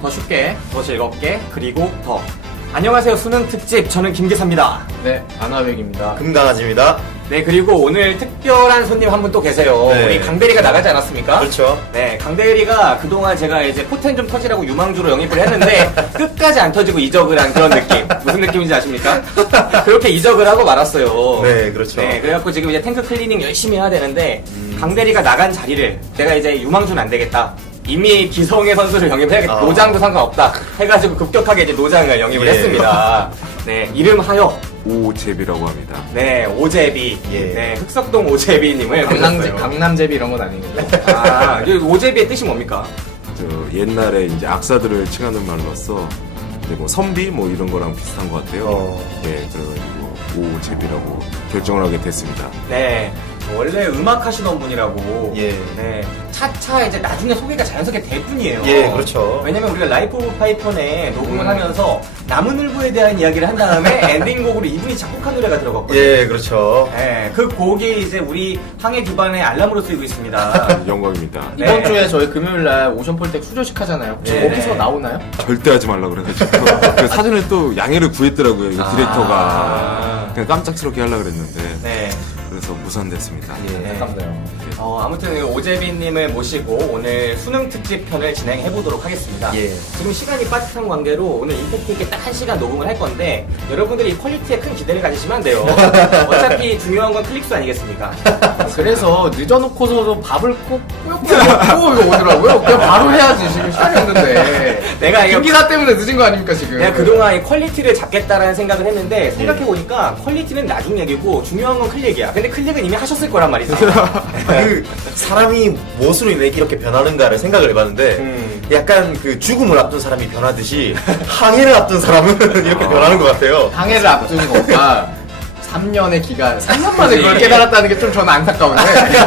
더 쉽게. 더 즐겁게, 그리고 더. 안녕하세요, 수능 특집. 저는 김기사입니다. 네, 안화백입니다. 금강아지입니다. 네, 그리고 오늘 특별한 손님 한 분 또 계세요. 네. 우리 강대리가 나가지 않았습니까? 그렇죠. 네, 강대리가 그동안 제가 이제 포텐 좀 터지라고 유망주로 영입을 했는데 끝까지 안 터지고 이적을 한 그런 느낌. 무슨 느낌인지 아십니까? 그렇게 이적을 하고 말았어요. 네, 그렇죠. 네, 그래갖고 지금 이제 탱크 클리닝 열심히 해야 되는데 강대리가 나간 자리를 내가 이제 유망주는 안 되겠다. 이미 기성의 선수를 영입을 해야겠다. 노장도 상관없다. 해가지고 급격하게 이제 노장을 영입을 예. 했습니다. 네, 이름하여 오제비라고 합니다. 네, 오제비. 예. 네, 흑석동 오제비님을 모셨어요. 강남제비 이런 건 아니고요. 아, 이 오제비의 뜻이 뭡니까? 저 옛날에 이제 악사들을 칭하는 말로써 이제 뭐 선비 뭐 이런 거랑 비슷한 것 같아요. 네, 그래가지고 오제비라고 결정을 하게 됐습니다. 네, 원래 음악 하시던 분이라고. 예. 네, 차차 이제 나중에 소개가 자연스럽게 될 뿐이에요. 예, 그렇죠. 왜냐면 우리가 라이프 오브 파이썬에 녹음을 하면서 남은을보에 대한 이야기를 한 다음에 엔딩곡으로 이분이 작곡한 노래가 들어갔거든요. 예, 그렇죠. 네, 그 곡이 이제 우리 항해 기반의 알람으로 쓰이고 있습니다. 영광입니다. 네. 이번 주에 저희 금요일날 오션폴텍 수조식 하잖아요. 혹시 네. 거기서 나오나요? 절대 하지 말라 그래가지고 그 사전에 또 양해를 구했더라고요. 이거 디렉터가 그냥 깜짝스럽게 하려고 그랬는데 네. 그래서 무산됐습니다. 네. 아깝네요. 아무튼 오제비님을 모시고 오늘 수능 특집 편을 진행해 보도록 하겠습니다. 예. 지금 시간이 빠듯한 관계로 오늘 임팩트 있게 딱 1시간 녹음을 할 건데 여러분들이 퀄리티에 큰 기대를 가지시면 안 돼요. 어차피 중요한 건 클릭수 아니겠습니까? 그래서 늦어놓고서도 밥을 꼭 꾸역꾸역 먹고 이거 오더라고요. 그냥 바로 해야지. 지금 시간이 없는데. 내가 이거 김기사 때문에 늦은 거 아닙니까, 지금? 내가 그동안 이 퀄리티를 잡겠다라는 생각을 했는데 생각해보니까 퀄리티는 나중 얘기고 중요한 건 클릭이야. 근데 클릭은 이미 하셨을 거란 말이지. 그 사람이 무엇으로 인해 이렇게 변하는가를 생각을 해봤는데 약간 그 죽음을 앞둔 사람이 변하듯이 항해를 앞둔 사람은 이렇게 변하는 것 같아요. 항해를 앞둔 것과 3년의 기간, 3년 만에 그걸 깨달았다는 게 좀 저는 안타까운데.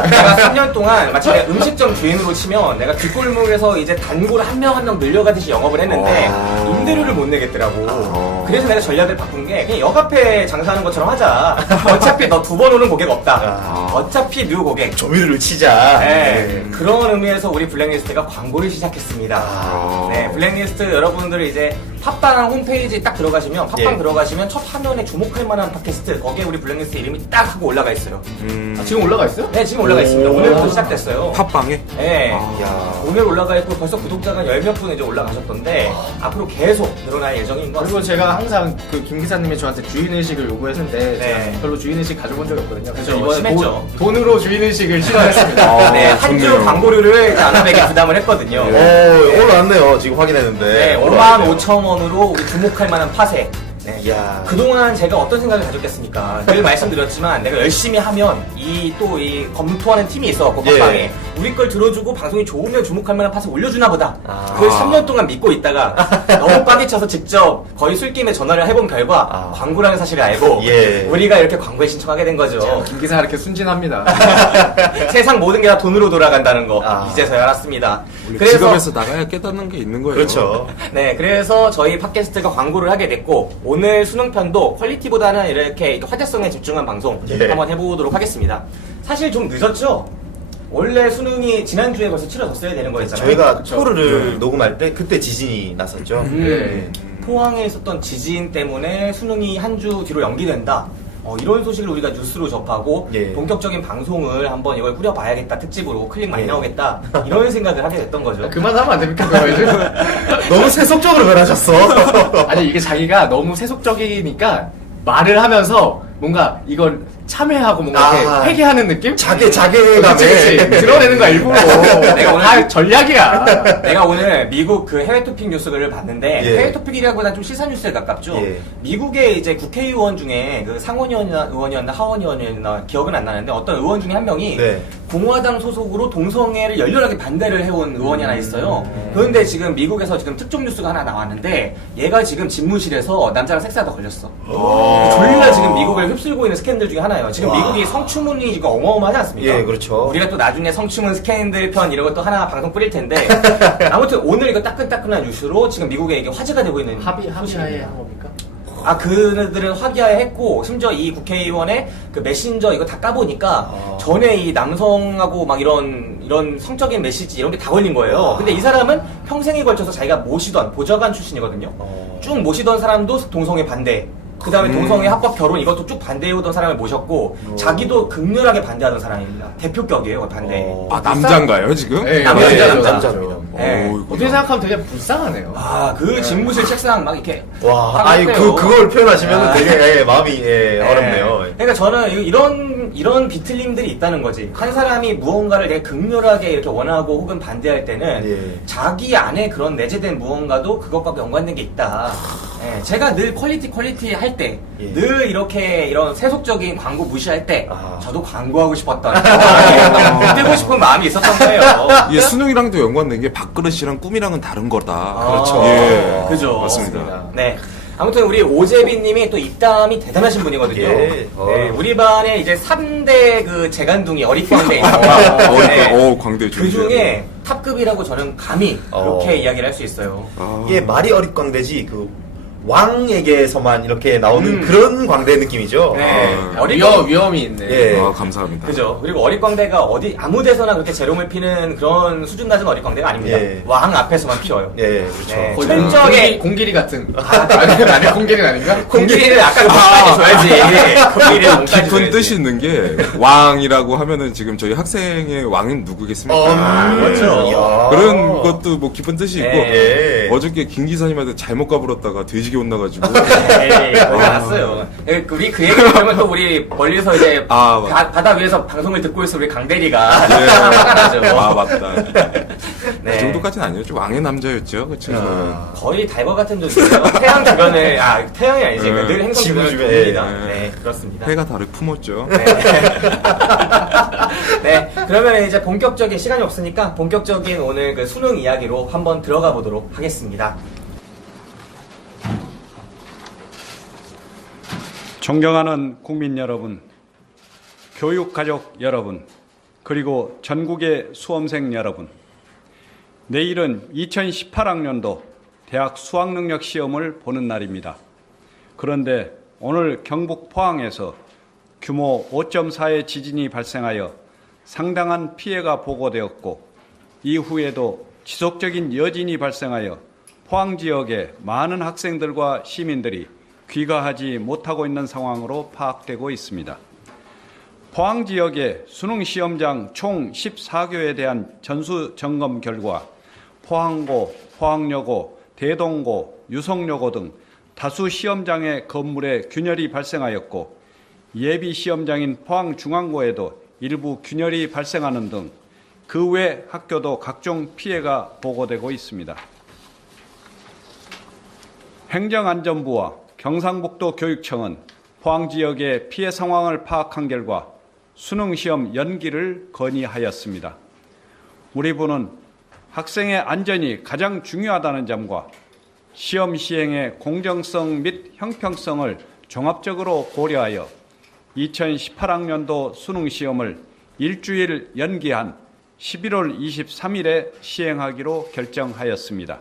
내가 3년 동안 마치 내가 음식점 주인으로 치면 내가 뒷골목에서 이제 단골 한 명 한 명 늘려가듯이 영업을 했는데 임대료를 못 내겠더라고. 그래서 내가 전략을 바꾼 게 그냥 역 앞에 장사하는 것처럼 하자. 어차피 너 2번 오는 고객 없다. 어차피 뉴 고객. 조미료를 치자. 네, 그런 의미에서 우리 블랙리스트가 광고를 시작했습니다. 아. 네, 블랙리스트 여러분들 이제 팟빵 홈페이지 딱 들어가시면 팟빵 예. 들어가시면 첫 화면에 주목할 만한 팟캐스트 거기에 우리 블랙리스트 이름이 딱 하고 올라가 있어요. 아, 지금 올라가 있어요? 네, 지금 올라가 있습니다. 오늘부터 시작됐어요. 팟빵에 네. 야. 오늘 올라가 있고 벌써 구독자가 10몇 분 이제 올라가셨던데 앞으로 계속 늘어날 예정인 것 그리고 같습니다. 제가 항상 그 김 기사님이 저한테 주인의식을 요구했는데 네. 제가 별로 주인의식 가져본 적이 없거든요. 그래서 그쵸, 이번에 심했죠. 돈으로 주인의식을 실현했습니다. 네, 한 주 좋네요. 광고료를 아나백에 부담을 했거든요. 올라왔네요. 지금 확인했는데. 네, 55,000원으로 우리 주목할 만한 팟에. 네. 이야. 그동안 제가 어떤 생각을 가졌겠습니까? 늘 말씀드렸지만 내가 열심히 하면 이 검토하는 팀이 있어갖고 예. 팟빵에 우리 걸 들어주고 방송이 좋으면 주목할 만한 팟을 올려주나 보다. 그걸 3년 동안 믿고 있다가 너무 빠개쳐서 직접 거의 술게임에 전화를 해본 결과 광고라는 사실을 알고 예. 우리가 이렇게 광고에 신청하게 된 거죠. 김 기사가 이렇게 순진합니다. 세상 모든 게 다 돈으로 돌아간다는 거 아. 이제서야 알았습니다. 원래 직업에서 나가야 깨닫는 게 있는 거예요. 그렇죠. 네, 그래서 저희 팟캐스트가 광고를 하게 됐고 오늘 수능편도 퀄리티보다는 이렇게 화제성에 집중한 방송 예. 한번 해보도록 하겠습니다. 사실 좀 늦었죠? 원래 수능이 지난주에 벌써 치러졌어야 되는 거였잖아요. 저희가 토르를 녹음할 때 그때 지진이 났었죠. 네. 포항에 있었던 지진 때문에 수능이 한 주 뒤로 연기된다. 이런 소식을 우리가 뉴스로 접하고 예. 본격적인 방송을 한번 이걸 꾸려봐야겠다 특집으로 클릭 많이 나오겠다 이런 생각을 하게 됐던 거죠. 그만하면 안 됩니까, 그거 이제? 너무 세속적으로 변하셨어. 아니, 이게 자기가 너무 세속적이니까 말을 하면서 뭔가 이걸 참회하고 뭔가 이렇게 회개하는 느낌? 자괴감에. 그치. 드러내는 거야, 일부러. 내가 오늘 다 전략이야. 내가 오늘 미국 그 해외 토픽 뉴스를 봤는데 예. 해외 토픽이라기보다 좀 시사 뉴스에 가깝죠. 예. 미국의 이제 국회의원 중에 그 상원의원이었나 하원의원이었나 기억은 안 나는데 어떤 의원 중에 한 명이 네. 공화당 소속으로 동성애를 열렬하게 반대를 해온 의원이 하나 있어요. 그런데 지금 미국에서 지금 특종 뉴스가 하나 나왔는데 얘가 지금 집무실에서 남자랑 섹스하다 걸렸어. 졸라 지금 미국을 휩쓸고 있는 스캔들 중에 하나예요. 지금 미국이 성추문이 지금 어마어마하지 않습니까? 예, 그렇죠. 우리가 또 나중에 성추문 스캔들 편 이런 것도 하나 방송 뿌릴 텐데 아무튼 오늘 이거 따끈따끈한 뉴스로 지금 미국에 이게 화제가 되고 있는 합의하에 소식입니다. 한 겁니까? 그들은 화기애애했고 심지어 이 국회의원의 그 메신저 이거 다 까보니까 전에 이 남성하고 막 이런 성적인 메시지 이런 게 다 걸린 거예요. 근데 이 사람은 평생에 걸쳐서 자기가 모시던 보좌관 출신이거든요. 쭉 모시던 사람도 동성애 반대. 그 다음에 동성애 합법 결혼 이것도 쭉 반대해오던 사람을 모셨고 자기도 극렬하게 반대하던 사람입니다. 대표격이에요, 반대. 남자인가요, 지금? 네, 남자죠. 남자입니다. 네. 어떻게 생각하면 되게 불쌍하네요. 그 집무실 책상 막 이렇게. 와, 아니 하는데요. 그걸 표현하시면 되게 마음이 어렵네요. 그러니까 저는 이런 비틀림들이 있다는 거지. 한 사람이 무언가를 되게 극렬하게 이렇게 원하고 혹은 반대할 때는 자기 안에 그런 내재된 무언가도 그것과 연관된 게 있다. 제가 늘 퀄리티 할 때, 늘 이런 세속적인 광고 무시할 때, 저도 광고하고 싶었던, 뜨고 싶은 마음이 있었던 거예요. 이게 수능이랑도 연관된 게 밥그릇이랑 꿈이랑은 다른 거다. 그렇죠. 예. 그죠. 맞습니다. 네. 아무튼 우리 오재빈 님이 또 입담이 대단하신 분이거든요. 네, 우리 반에 이제 3대 그 재간둥이 어릿광대 있어요. 광대 그 중에 탑급이라고 저는 감히 그렇게 이야기를 할 수 있어요. 이게 말이 어릿광대지 왕에게서만 이렇게 나오는 그런 광대 느낌이죠. 네. 위험이 있네. 예. 감사합니다. 그죠. 그리고 어릿광대가 아무 데서나 그렇게 재롱을 피는 그런 수준 낮은 어릿광대가 아닙니다. 왕 앞에서만 피워요. 예, 그렇죠. 네. 거의 철저하게 공길이 같은. 아니, 공길이는 아닌가? 공길이를 아까 몸까지 줘야지. 공길이를 몸까지 깊은 줘야지. 뜻이 있는 게 왕이라고 하면은 지금 저희 학생의 왕은 누구겠습니까? 그렇죠. 그런 것도 뭐 깊은 뜻이 있고 예. 어저께 김 기사님한테 잘못 가불었다가 돼지게 혼나가지고 거기가 났어요. 우리 그 얘기 들으면 또 우리 멀리서 이제 바다 위에서 방송을 듣고 있어 우리 강대리가 화가 나죠. 맞다. 네. 그 정도까지는 아니었죠. 왕의 남자였죠. 그렇죠. 거의 달과 같은 존재예요. 태양 주변을 태양이 아니지 늘 행성 지구 주변을 주변에. 돕니다. 네, 그렇습니다. 해가 달을 품었죠. 네, 그러면 이제 본격적인 시간이 없으니까 본격적인 오늘 그 수능 이야기로 한번 들어가 보도록 하겠습니다. 존경하는 국민 여러분, 교육가족 여러분, 그리고 전국의 수험생 여러분, 내일은 2018학년도 대학 수학능력 시험을 보는 날입니다. 그런데 오늘 경북 포항에서 규모 5.4의 지진이 발생하여 상당한 피해가 보고되었고 이후에도 지속적인 여진이 발생하여 포항 지역의 많은 학생들과 시민들이 귀가하지 못하고 있는 상황으로 파악되고 있습니다. 포항 지역의 수능 시험장 총 14교에 대한 전수 점검 결과 포항고, 포항여고, 대동고, 유성여고 등 다수 시험장의 건물에 균열이 발생하였고 예비 시험장인 포항중앙고에도 일부 균열이 발생하는 등 그 외 학교도 각종 피해가 보고되고 있습니다. 행정안전부와 경상북도 교육청은 포항 지역의 피해 상황을 파악한 결과 수능시험 연기를 건의하였습니다. 우리 부는 학생의 안전이 가장 중요하다는 점과 시험 시행의 공정성 및 형평성을 종합적으로 고려하여 2018학년도 수능시험을 일주일 연기한 11월 23일에 시행하기로 결정하였습니다.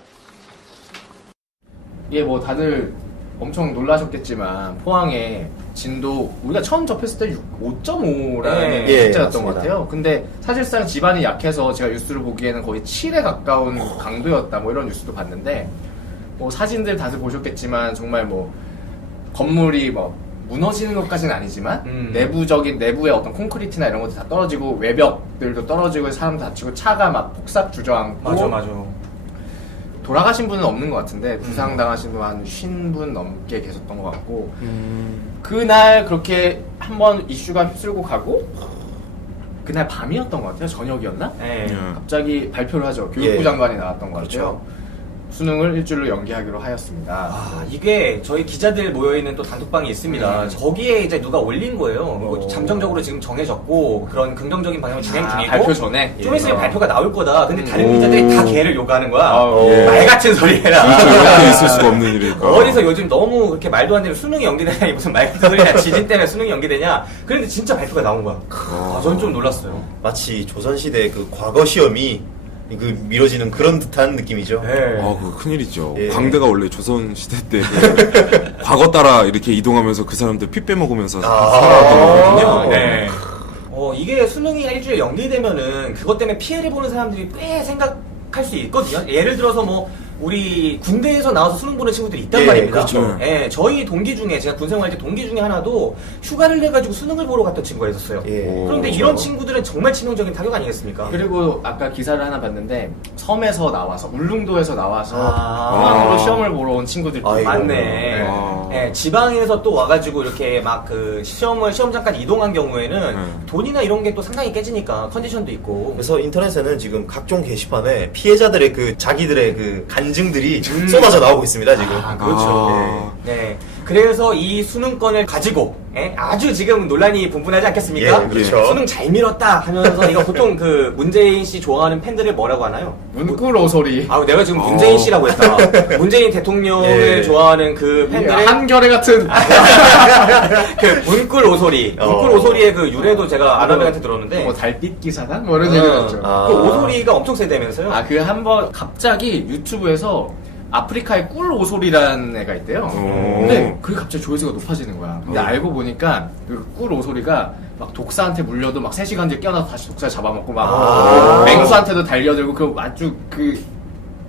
이게 뭐 다들 엄청 놀라셨겠지만 포항에 진도 우리가 처음 접했을 때 5.5라는 숫자였던 것 같아요. 근데 사실상 지반이 약해서 제가 뉴스를 보기에는 거의 7에 가까운 강도였다 뭐 이런 뉴스도 봤는데 뭐 사진들 다들 보셨겠지만 정말 뭐 건물이 뭐 무너지는 것까지는 아니지만 내부의 어떤 콘크리트나 이런 것도 다 떨어지고 외벽들도 떨어지고 사람 다치고 차가 막 폭삭 주저앉고 맞아. 돌아가신 분은 없는 것 같은데 부상당하신 분 한 50분 넘게 계셨던 것 같고 그날 그렇게 한번 이슈가 휩쓸고 가고 그날 밤이었던 것 같아요. 저녁이었나? 네. 갑자기 발표를 하죠. 교육부 장관이 나왔던 것 같아요. 그렇죠. 수능을 일주일로 연기하기로 하였습니다. 이게 저희 기자들 모여있는 또 단톡방이 있습니다. 저기에 이제 누가 올린 거예요. 이거 잠정적으로 지금 정해졌고 그런 긍정적인 방향을 진행 중이고 발표 전에? 좀 있으면 발표가 나올 거다. 근데 다른 기자들이 다 걔를 욕하는 거야. 예. 말 같은 소리 해라. 이렇게 있을 수가 없는 일이니까. 어디서 요즘 너무 그렇게 말도 안 되는 수능이 연기되냐, 이 무슨 말 같은 소리냐, 지진 때문에 수능이 연기되냐. 그런데 진짜 발표가 나온 거야. 저는 좀 놀랐어요. 마치 조선시대 그 과거 시험이 그 미뤄지는 그런 듯한 느낌이죠. 네. 그거 큰일이죠. 예. 광대가 원래 조선 시대 때 그 과거 따라 이렇게 이동하면서 그 사람들 피 빼먹으면서 살아왔던 거거든요. 네. 이게 수능이 일주일 연기되면은 그것 때문에 피해를 보는 사람들이 꽤 생각할 수 있거든요. 예를 들어서 뭐 우리 군대에서 나와서 수능 보는 친구들이 있단 예, 말입니다. 그렇죠. 예, 저희 동기 중에 제가 군 생활할 때 동기 중에 하나도 휴가를 내가지고 수능을 보러 갔던 친구가 있었어요. 예. 그런데 이런 친구들은 정말 치명적인 타격 아니겠습니까? 그리고 아까 기사를 하나 봤는데 섬에서 나와서 울릉도에서 나와서 아. 포항으로 시험을 보러 온 친구들도 아이고. 맞네. 아. 예, 지방에서 또 와가지고 이렇게 막 그 시험장까지 이동한 경우에는 돈이나 이런 게 또 상당히 깨지니까 컨디션도 있고. 그래서 인터넷에는 지금 각종 게시판에 피해자들의 그 자기들의 그 간증들이 쏟아져 나오고 있습니다 지금. 아, 그렇죠. 네. 그래서 이 수능권을 가지고 아주 지금 논란이 분분하지 않겠습니까? 예, 그렇죠. 수능 잘 밀었다 하면서 이거 보통 그 문재인 씨 좋아하는 팬들을 뭐라고 하나요? 문꿀 오소리. 아, 내가 지금 문재인 씨라고 했다. 문재인 대통령을 예. 좋아하는 그 팬들의 한결의 같은 그 문꿀 오소리. 문꿀 오소리의 그 유래도 제가 아나베한테 들었는데 뭐 달빛 기사단 뭐 이런 얘기였죠. 아. 그 오소리가 엄청 세대면서요. 그 한 번 갑자기 유튜브에서 아프리카의 꿀 오소리라는 애가 있대요. 근데 그게 갑자기 조회수가 높아지는 거야. 근데 알고 보니까 그 꿀 오소리가 막 독사한테 물려도 막 3시간 뒤에 깨어나서 다시 독사 잡아먹고 막 아. 맹수한테도 달려들고 그 아주 그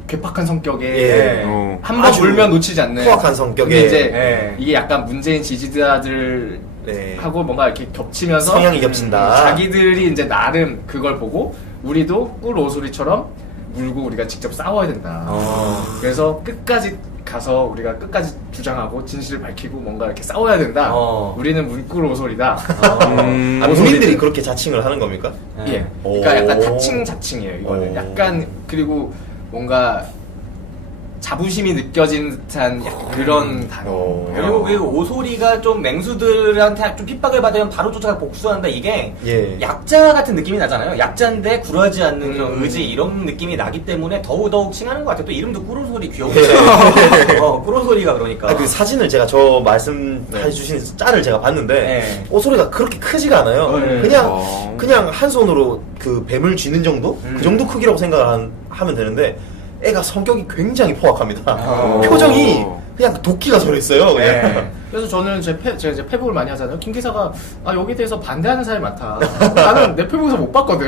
괴팍한 성격에 예. 한 번 아주 물면 놓치지 않는 포악한 성격의 근데 이제 예. 이게 약간 문재인 지지자들 네. 하고 뭔가 이렇게 겹치면서 성향이 겹친다. 자기들이 이제 나름 그걸 보고 우리도 꿀 오소리처럼 물고 우리가 직접 싸워야 된다. 그래서 끝까지 가서 우리가 끝까지 주장하고 진실을 밝히고 뭔가 이렇게 싸워야 된다. 우리는 문꿀 오소리다. 본인들이 그렇게 자칭을 하는 겁니까? 예. 그러니까 약간 오. 타칭 자칭이에요. 이거는 오. 약간 그리고 뭔가 자부심이 느껴지는 듯한 약간 그런 단어. 그리고 그 오소리가 좀 맹수들한테 좀 핍박을 받으면 바로 쫓아가 복수한다. 이게 예. 약자 같은 느낌이 나잖아요. 약자인데 굴하지 않는 그런 의지 이런 느낌이 나기 때문에 더욱 칭하는 것 같아요. 또 이름도 꿀오소리 귀여운데 꿀오소리가 그러니까. 그 사진을 제가 저 말씀해 주신 짤을 제가 봤는데 네. 오소리가 그렇게 크지가 않아요. 그냥 한 손으로 그 뱀을 쥐는 정도? 그 정도 크기라고 생각하면 되는데 애가 성격이 굉장히 포악합니다. 표정이 그냥 도끼가 저랬어요. 그냥. 네. 그래서 저는 제가 이제 페북을 많이 하잖아요. 김 기사가 여기에 대해서 반대하는 사람이 많다. 나는 내 페북에서 못 봤거든.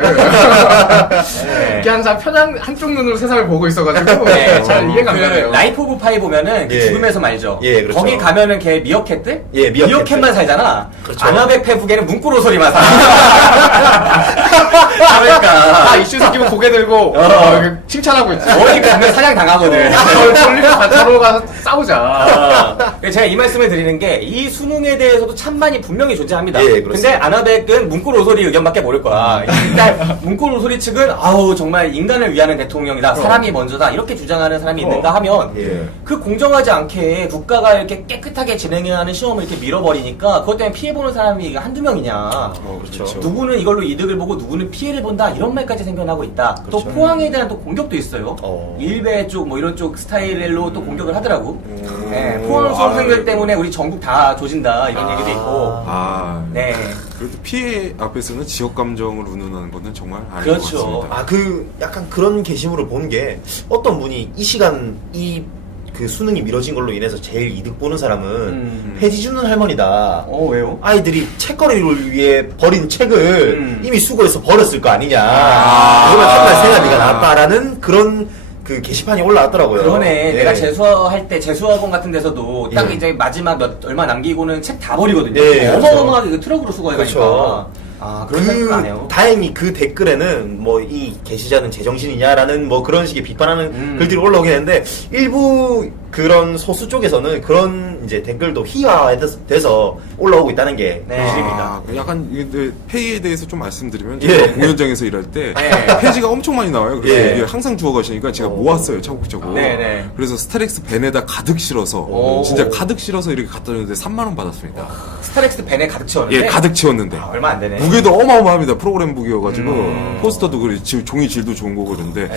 이게 항상 편한 한쪽 눈으로 세상을 보고 있어가지고 잘 이해가 안 가요. 라이프 오브 파이 보면은 그 예. 죽음에서 말죠. 예, 그렇죠. 거기 가면은 걔 미어캣들? 예, 미어캣만 살잖아. 그렇죠. 아나백 페북에는 문구로소리만 살아. 그러니까 이슈 생기면 고개 들고 칭찬하고 있지. 어디 가면 사냥 당하거든. 서로 가서 싸우자. 제가 이 말씀을 드리는 게 이 수능에 대해서도 찬반이 분명히 존재합니다. 예, 그렇습니다. 근데 아나백은 문꿀 오소리 의견밖에 모를 거야. 일단 문꿀 오소리 측은 아우 정말 인간을 위하는 대통령이다. 사람이 먼저다. 이렇게 주장하는 사람이 있는가 하면 예. 그 공정하지 않게 국가가 이렇게 깨끗하게 진행해야 하는 시험을 이렇게 밀어버리니까 그것 때문에 피해보는 사람이 한두 명이냐. 그렇죠. 누구는 이걸로 이득을 보고 누구는 피해를 본다. 이런 말까지 생겨나고 있다. 또 그렇죠. 포항에 대한 또 공격도 있어요. 어. 일베 쪽 뭐 이런 쪽 스타일로 또 공격을 하더라고. 네, 포항 수험생들 때문에 우리 전국 다 조진다 이런 얘기도 있고. 네. 그래도 피해 앞에서는 지역 감정을 운운하는 것은 정말 아닌 것 그렇죠. 같습니다. 약간 그런 게시물을 본 게 어떤 분이 이 시간 그 수능이 미뤄진 걸로 인해서 제일 이득 보는 사람은 폐지 주는 할머니다. 왜요? 아이들이 책거리를 위해 버린 책을 이미 수거해서 버렸을 거 아니냐. 아. 그러면 한달 생활비가 나왔다라는 그런 그 게시판이 올라왔더라고요. 그러네. 예. 내가 재수할 때 재수학원 같은 데서도 딱 예. 이제 마지막 얼마 남기고는 책 다 버리거든요. 예, 어마어마하게 그 트럭으로 수거해가니까. 그렇죠. 그런 생각 안 해요. 다행히 그 댓글에는 뭐 이 게시자는 제정신이냐라는 뭐 그런 식의 비판하는 글들이 올라오긴 했는데 일부 그런 소수 쪽에서는 그런 이제 댓글도 희화돼서 올라오고 있다는 게 사실입니다. 약간 근데 페이에 대해서 좀 말씀드리면 예. 제가 공연장에서 일할 때 네. 페이지가 엄청 많이 나와요. 그래서 예. 이게 항상 주워 가시니까 제가 모았어요 차곡차곡. 네네. 그래서 스타렉스 벤에다 가득 실어서 진짜 가득 실어서 이렇게 갖다 줬는데 3만 원 받았습니다. 스타렉스 벤에 가득 채웠는데. 예, 가득 채웠는데. 얼마 안 되네. 무게도 어마어마합니다. 프로그램 무게여가지고 포스터도 그래 종이 질도 좋은 거고 그런데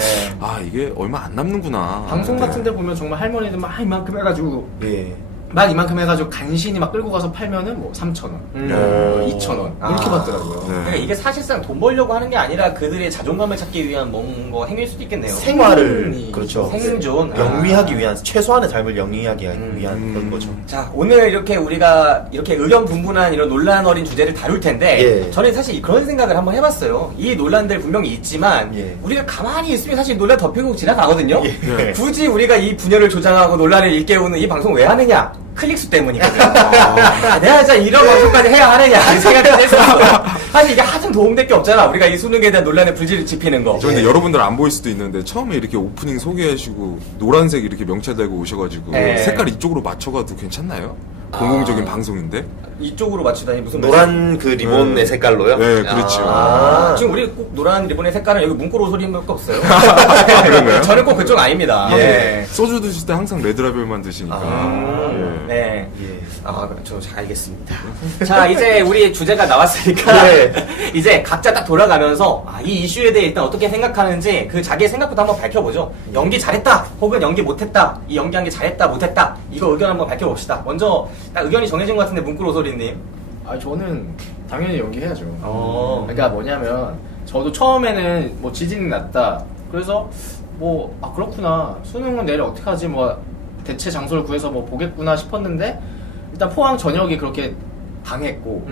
이게 얼마 안 남는구나. 방송 네. 같은 데 보면 정말 할머니들 막 이만큼 해가지고 예. 만 이만큼 해가지고 간신히 막 끌고 가서 팔면은 뭐 3,000원, 2,000원 이렇게 받더라고요. 그러니까 이게 사실상 돈 벌려고 하는 게 아니라 그들의 자존감을 찾기 위한 뭔가 행위일 수도 있겠네요. 생활을 생존이- 그렇죠. 생존. 영위하기 위한 최소한의 삶을 영위하기 위한 그런 거죠. 자, 오늘 이렇게 우리가 이렇게 의견 분분한 이런 논란 어린 주제를 다룰 텐데, 예. 저는 사실 그런 생각을 한번 해봤어요. 이 논란들 분명히 있지만, 예. 우리가 가만히 있으면 사실 논란 덮이고 지나가거든요? 예. 굳이 우리가 이 분열을 조장하고 논란을 일깨우는 이 방송 왜 하느냐? 클릭수 때문이거든요. 내가 진짜 이런 방송까지 해야 하느냐? 이 생각을 했었어요. 사실 이게 하등 도움될 게 없잖아. 우리가 이 수능에 대한 논란에 불지를 지피는 거. 저 근데 여러분들 안 보일 수도 있는데 처음에 이렇게 오프닝 소개하시고 노란색 이렇게 명찰 달고 오셔가지고 네. 색깔 이쪽으로 맞춰가도 괜찮나요? 공공적인 방송인데? 이쪽으로 맞추다니 무슨 노란 그 리본의 색깔로요? 네, 그렇죠. 지금 우리 꼭 노란 리본의 색깔은 여기 문구로 소리밖에 없어요. 그런가요? 저는 꼭 그쪽 아닙니다. 예. 소주 드실 때 항상 레드라벨만 드시니까. 예. 네. 예. 저 잘 알겠습니다. 자, 이제 우리 주제가 나왔으니까 네. 이제 각자 딱 돌아가면서 이 이슈에 대해 일단 어떻게 생각하는지 그 자기의 생각부터 한번 밝혀보죠. 연기 잘했다, 혹은 연기 못했다, 이 연기한 게 잘했다, 못했다, 이거 의견 한번 밝혀봅시다. 먼저 딱 의견이 정해진 것 같은데 문구로 소리님. 저는 당연히 연기해야죠. 어. 그러니까 뭐냐면 저도 처음에는 뭐 지진이 났다. 그래서 뭐 그렇구나. 수능은 내일 어떻게 하지? 뭐 대체 장소를 구해서 뭐 보겠구나 싶었는데 일단 포항 전역이 그렇게 당했고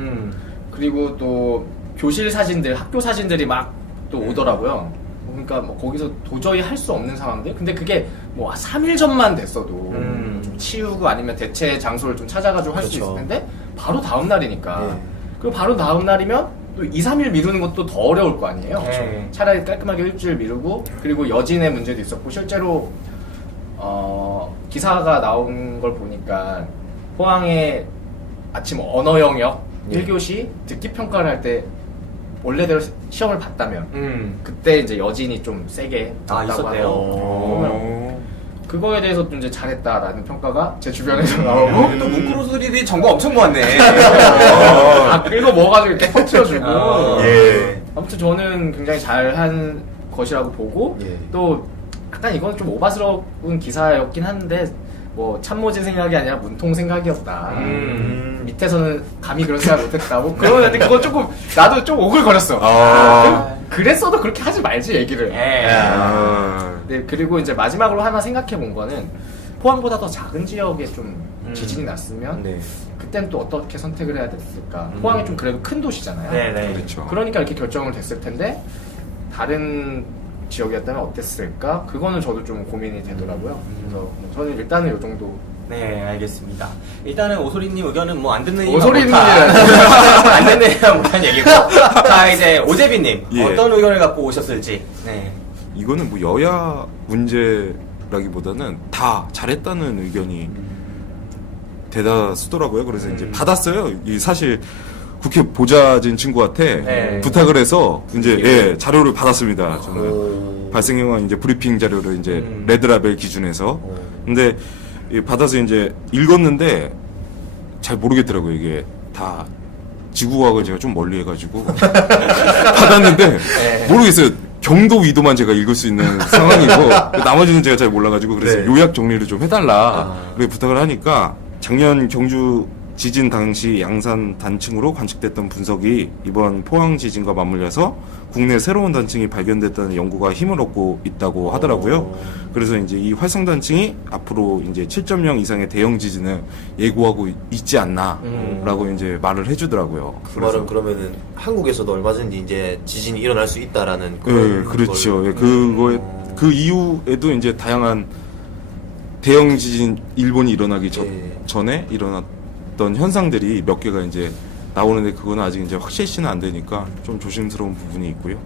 그리고 또 교실 사진들, 학교 사진들이 막 또 오더라고요. 그러니까 뭐 거기서 도저히 할 수 없는 상황들. 근데 그게 뭐 3일 전만 됐어도 좀 치우고 아니면 대체 장소를 좀 찾아가지고 할 수 그렇죠. 있을 텐데 바로 다음 날이니까. 예. 그리고 바로 다음 날이면 또 2, 3일 미루는 것도 더 어려울 거 아니에요. 네. 차라리 깔끔하게 일주일 미루고 그리고 여진의 문제도 있었고 실제로 기사가 나온 걸 보니까 포항에 아침 언어 영역 예. 1교시 듣기 평가를 할 때 원래대로 시험을 봤다면 그때 이제 여진이 좀 세게 났다고 있었대요. 하더라고요. 그거에 대해서 좀 이제 잘했다라는 평가가 제 주변에서 나오고 또 문구로 소리들이 정보 엄청 모았네. 그리고 뭐가지고 이렇게 퍼트려주고 예. 아무튼 저는 굉장히 잘한 것이라고 보고 예. 또 약간 이건 좀 오바스러운 기사였긴 한데 뭐 참모진 생각이 아니라 문통 생각이었다. 밑에서는 감히 그런 생각 못했다고 그러는데 그거 조금 나도 좀 오글거렸어. 그랬어도 그렇게 하지 말지 얘기를. 네, 그리고 이제 마지막으로 하나 생각해 본 거는 포항보다 더 작은 지역에 좀 지진이 났으면 네. 그땐 또 어떻게 선택을 해야 됐을까. 포항이 좀 그래도 큰 도시잖아요. 네네. 그렇죠. 그러니까 이렇게 결정을 됐을 텐데 다른 지역이었다면 어땠을까? 그거는 저도 좀 고민이 되더라고요. 그래서 저는 일단은 요 정도. 네, 알겠습니다. 일단은 오소리님 의견은 뭐 안 듣는 이만 오소리님이라니. 못한 안 듣는 이만 못한 얘기고. 자, 이제 오재빈님 예. 어떤 의견을 갖고 오셨을지. 네. 이거는 뭐 여야 문제라기보다는 다 잘했다는 의견이 대다수더라고요. 그래서 이제 받았어요. 이 사실 국회 보좌진 친구한테 네. 부탁을 해서 이제 자료를 받았습니다. 저는 발생경황 이제 브리핑 자료를 이제 레드라벨 기준에서. 근데 받아서 이제 읽었는데 잘 모르겠더라고요. 이게 다 지구과학을 제가 좀 멀리 해가지고 받았는데 모르겠어요. 경도 위도만 제가 읽을 수 있는 상황이고 나머지는 제가 잘 몰라가지고 그래서 네. 요약 정리를 좀 해달라 그렇게 부탁을 하니까 작년 경주 지진 당시 양산 단층으로 관측됐던 분석이 이번 포항 지진과 맞물려서 국내 새로운 단층이 발견됐다는 연구가 힘을 얻고 있다고 하더라고요. 그래서 이제 이 활성 단층이 앞으로 이제 7.0 이상의 대형 지진을 예고하고 있지 않나라고 이제 말을 해주더라고요. 그 말은 그러면은 한국에서도 얼마든지 이제 지진이 일어날 수 있다라는 네, 그런 그렇죠. 걸- 예, 그거에 그 이후에도 이제 다양한 대형 지진 일본이 일어나기 전에 일어났던 현상들이 몇 개가 이제 나오는데 그거는 아직 이제 확실시는 안 되니까 좀 조심스러운 부분이 있고요.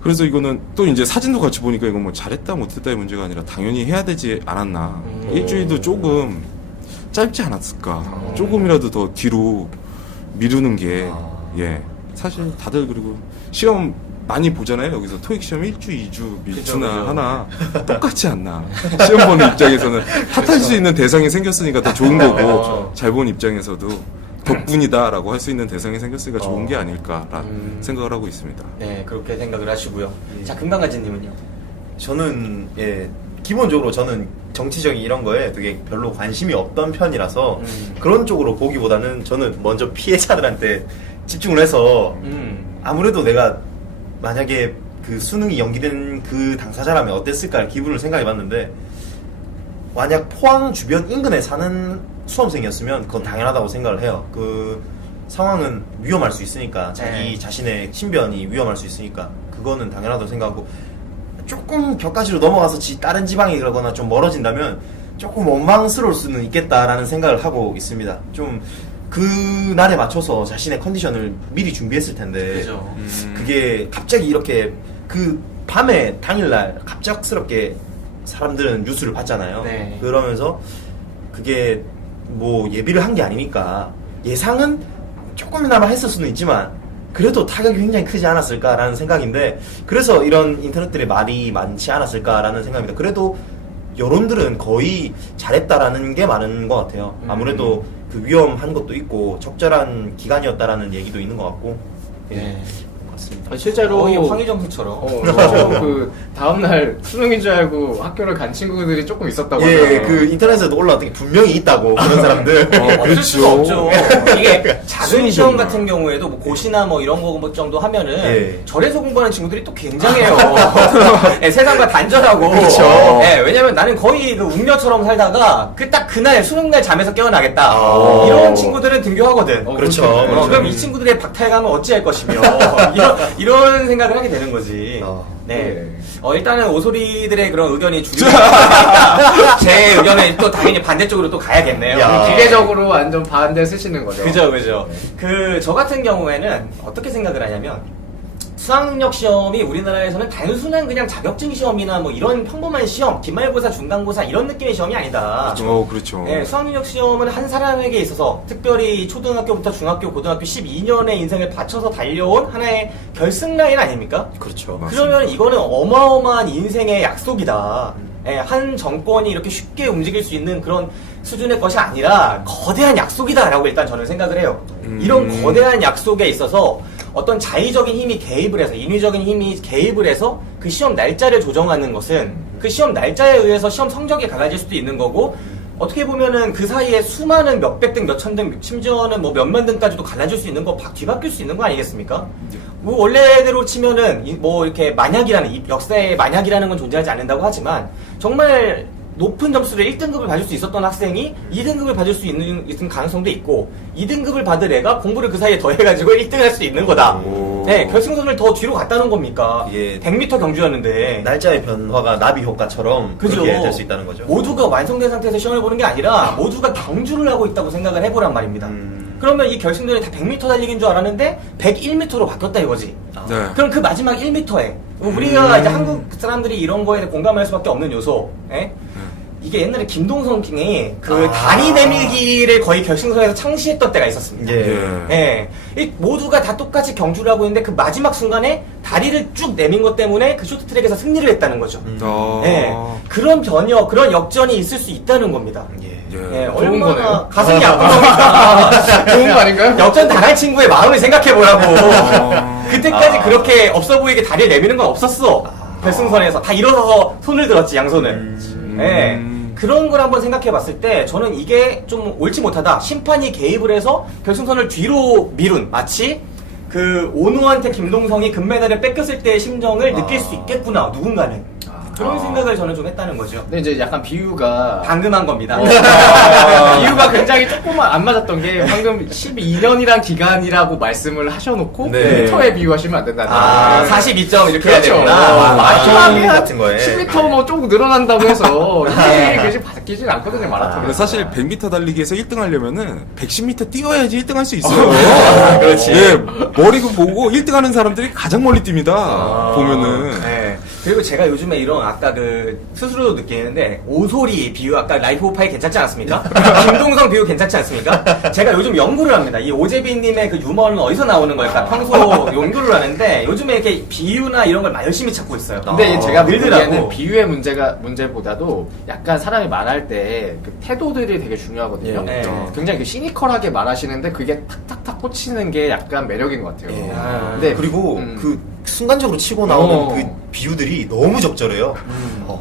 그래서 이거는 또 이제 사진도 같이 보니까 이건 뭐 잘했다 못했다의 문제가 아니라 당연히 해야 되지 않았나. 일주일도 조금 짧지 않았을까. 조금이라도 더 뒤로 미루는 게 사실 다들 그리고 시험 많이 보잖아요. 여기서 토익 시험 1주, 2주 밀주나 그죠. 하나 똑같지 않나. 시험 보는 입장에서는 탓할 수 있는 대상이 생겼으니까 더 좋은 거고 잘 본 입장에서도 덕분이다라고 할 수 있는 대상이 생겼으니까 좋은 게 아닐까라는 생각을 하고 있습니다. 네, 그렇게 생각을 하시고요. 자, 금강가지님은요? 저는 기본적으로 저는 정치적인 이런 거에 되게 별로 관심이 없던 편이라서 그런 쪽으로 보기보다는 저는 먼저 피해자들한테 집중을 해서 아무래도 내가 만약에 그 수능이 연기된 그 당사자라면 어땠을까 기분을 생각해 봤는데 만약 포항 주변 인근에 사는 수험생이었으면 그건 당연하다고 생각을 해요. 그 상황은 위험할 수 있으니까 자기 자신의 신변이 위험할 수 있으니까 그거는 당연하다고 생각하고 조금 격가지로 넘어가서 다른 지방에 가거나 좀 멀어진다면 조금 원망스러울 수는 있겠다라는 생각을 하고 있습니다. 좀 그날에 맞춰서 자신의 컨디션을 미리 준비했을 텐데 그죠. 그게 갑자기 이렇게 그 밤에 당일날 갑작스럽게 사람들은 뉴스를 봤잖아요. 네. 그러면서 그게 뭐 예비를 한 게 아니니까 예상은 조금이나마 했을 수는 있지만 그래도 타격이 굉장히 크지 않았을까라는 생각인데 그래서 이런 인터넷들의 말이 많지 않았을까라는 생각입니다. 그래도 여론들은 거의 잘했다라는 게 많은 것 같아요. 아무래도 그 위험한 것도 있고 적절한 기간이었다라는 얘기도 있는 것 같고 예. 맞습니다. 실제로 거의 황희정수처럼. 실제로 그 다음날 수능인 줄 알고 학교를 간 친구들이 조금 있었다고 예, 하더라고요. 그 인터넷에도 올라왔던 게 분명히 있다고 그런 사람들. 없을 수가 없죠. 이게 작은 수능 시험 정말. 같은 경우에도 뭐 고시나 뭐 이런 거 정도 하면은 예. 절에서 공부하는 친구들이 또 굉장해요. 예, 세상과 단절하고. 그렇죠. 예, 왜냐면 나는 거의 그 웅녀처럼 살다가 그 딱 그날 수능날 잠에서 깨어나겠다. 아. 이런 친구들은 등교하거든. 그렇죠. 어, 그럼 이 친구들의 박탈감은 어찌할 것이며 이런 생각을 하게 되는 거지. 네. 일단은 오소리들의 그런 의견이 중요하니까 제 의견은 또 당연히 반대쪽으로 또 가야겠네요. 야. 기계적으로 완전 반대 쓰시는 거죠. 그죠, 그죠. 저 같은 경우에는 어떻게 생각을 하냐면, 수학능력 시험이 우리나라에서는 단순한 그냥 자격증 시험이나 뭐 이런 평범한 시험, 기말고사, 중간고사 이런 느낌의 시험이 아니다. 그렇죠. 네, 수학능력 시험은 한 사람에게 있어서 특별히 초등학교부터 중학교, 고등학교 12년의 인생을 바쳐서 달려온 하나의 결승 라인 아닙니까? 그렇죠. 그러면 이거는 어마어마한 인생의 약속이다. 예, 한 정권이 이렇게 쉽게 움직일 수 있는 그런 수준의 것이 아니라 거대한 약속이다라고 일단 저는 생각을 해요. 이런 거대한 약속에 있어서 어떤 자의적인 힘이 개입을 해서 인위적인 힘이 개입을 해서 그 시험 날짜를 조정하는 것은 그 시험 날짜에 의해서 시험 성적이 갈라질 수도 있는 거고 어떻게 보면은 그 사이에 수많은 몇백 등, 몇천 등, 심지어는 뭐 몇만 등까지도 갈라질 수 있는 거, 뒤바뀔 수 있는 거 아니겠습니까? 뭐 원래대로 치면은 뭐 이렇게 만약이라는 이 역사에 만약이라는 건 존재하지 않는다고 하지만 정말 높은 점수를 1등급을 받을 수 있었던 학생이 2등급을 받을 수 있는 가능성도 있고 2등급을 받을 애가 공부를 그 사이에 더 해가지고 1등 할 수 있는 거다. 네, 결승선을 더 뒤로 갔다는 겁니까? 예. 100m 경주였는데 날짜의 변화가 나비 효과처럼 그죠. 그렇게 될 수 있다는 거죠. 모두가 완성된 상태에서 시험을 보는 게 아니라 모두가 경주를 하고 있다고 생각을 해보란 말입니다. 그러면 이 결승전이 다 100m 달리기인 줄 알았는데 101m로 바뀌었다 이거지. 네. 그럼 그 마지막 1m에 우리가 이제 한국 사람들이 이런 거에 공감할 수밖에 없는 요소. 예? 이게 옛날에 김동성 킹이 그 다리 내밀기를 거의 결승선에서 창시했던 때가 있었습니다. 예. 이 모두가 다 똑같이 경주를 하고 있는데 그 마지막 순간에 다리를 쭉 내민 것 때문에 그 쇼트트랙에서 승리를 했다는 거죠. 예. 그런 변혁, 그런 역전이 있을 수 있다는 겁니다. 예, 좋은 거네요. 얼마나 가슴이 아픈 겁니까? 좋은 거 아닌가요? 역전 당할 친구의 마음을 생각해보라고. 그때까지 그렇게 없어 보이게 다리를 내미는 건 없었어. 결승선에서 다 일어서서 손을 들었지, 양손은. 예. 그런 걸 한번 생각해 봤을 때 저는 이게 좀 옳지 못하다. 심판이 개입을 해서 결승선을 뒤로 미룬 마치 그 오누한테 김동성이 금메달을 뺏겼을 때의 심정을 느낄 수 있겠구나, 누군가는. 그런 생각을 저는 좀 했다는 거죠. 근데 이제 약간 비유가 방금 한 겁니다. 비유가 굉장히 조금만 안 맞았던 게 방금 12년이란 기간이라고 말씀을 하셔놓고 네. 미터에 비유하시면 안 된다는 42점 이렇게 해야 그렇죠. 되구나. 마라톤 같은 거에 10m 뭐 조금 늘어난다고 해서 이게 그렇게 바뀌진 않거든요, 마라톤. 근데 사실 100m 달리기에서 1등 하려면은 110m 뛰어야지 1등 할 수 있어요. 그렇지. 예, 머리 보고 1등 하는 사람들이 가장 멀리 뜁니다. 보면은. 네. 그리고 제가 요즘에 이런 아까 그 스스로도 느끼는데 오소리 비유 아까 라이프 오파이 괜찮지 않습니까? 김동성 비유 괜찮지 않습니까? 제가 요즘 연구를 합니다. 이 오재빈님의 그 유머는 어디서 나오는 걸까? 평소 연구를 하는데 요즘에 이렇게 비유나 이런 걸 열심히 찾고 있어요. 근데 제가 늘더라고. 보기에는 비유의 문제보다도 약간 사람이 말할 때 그 태도들이 되게 중요하거든요. 예. 굉장히 그 시니컬하게 말하시는데 그게 탁탁탁 꽂히는 게 약간 매력인 것 같아요. 예. 아. 근데 그리고 음. 그 순간적으로 치고 나오는 어. 그 비유들이 너무 적절해요.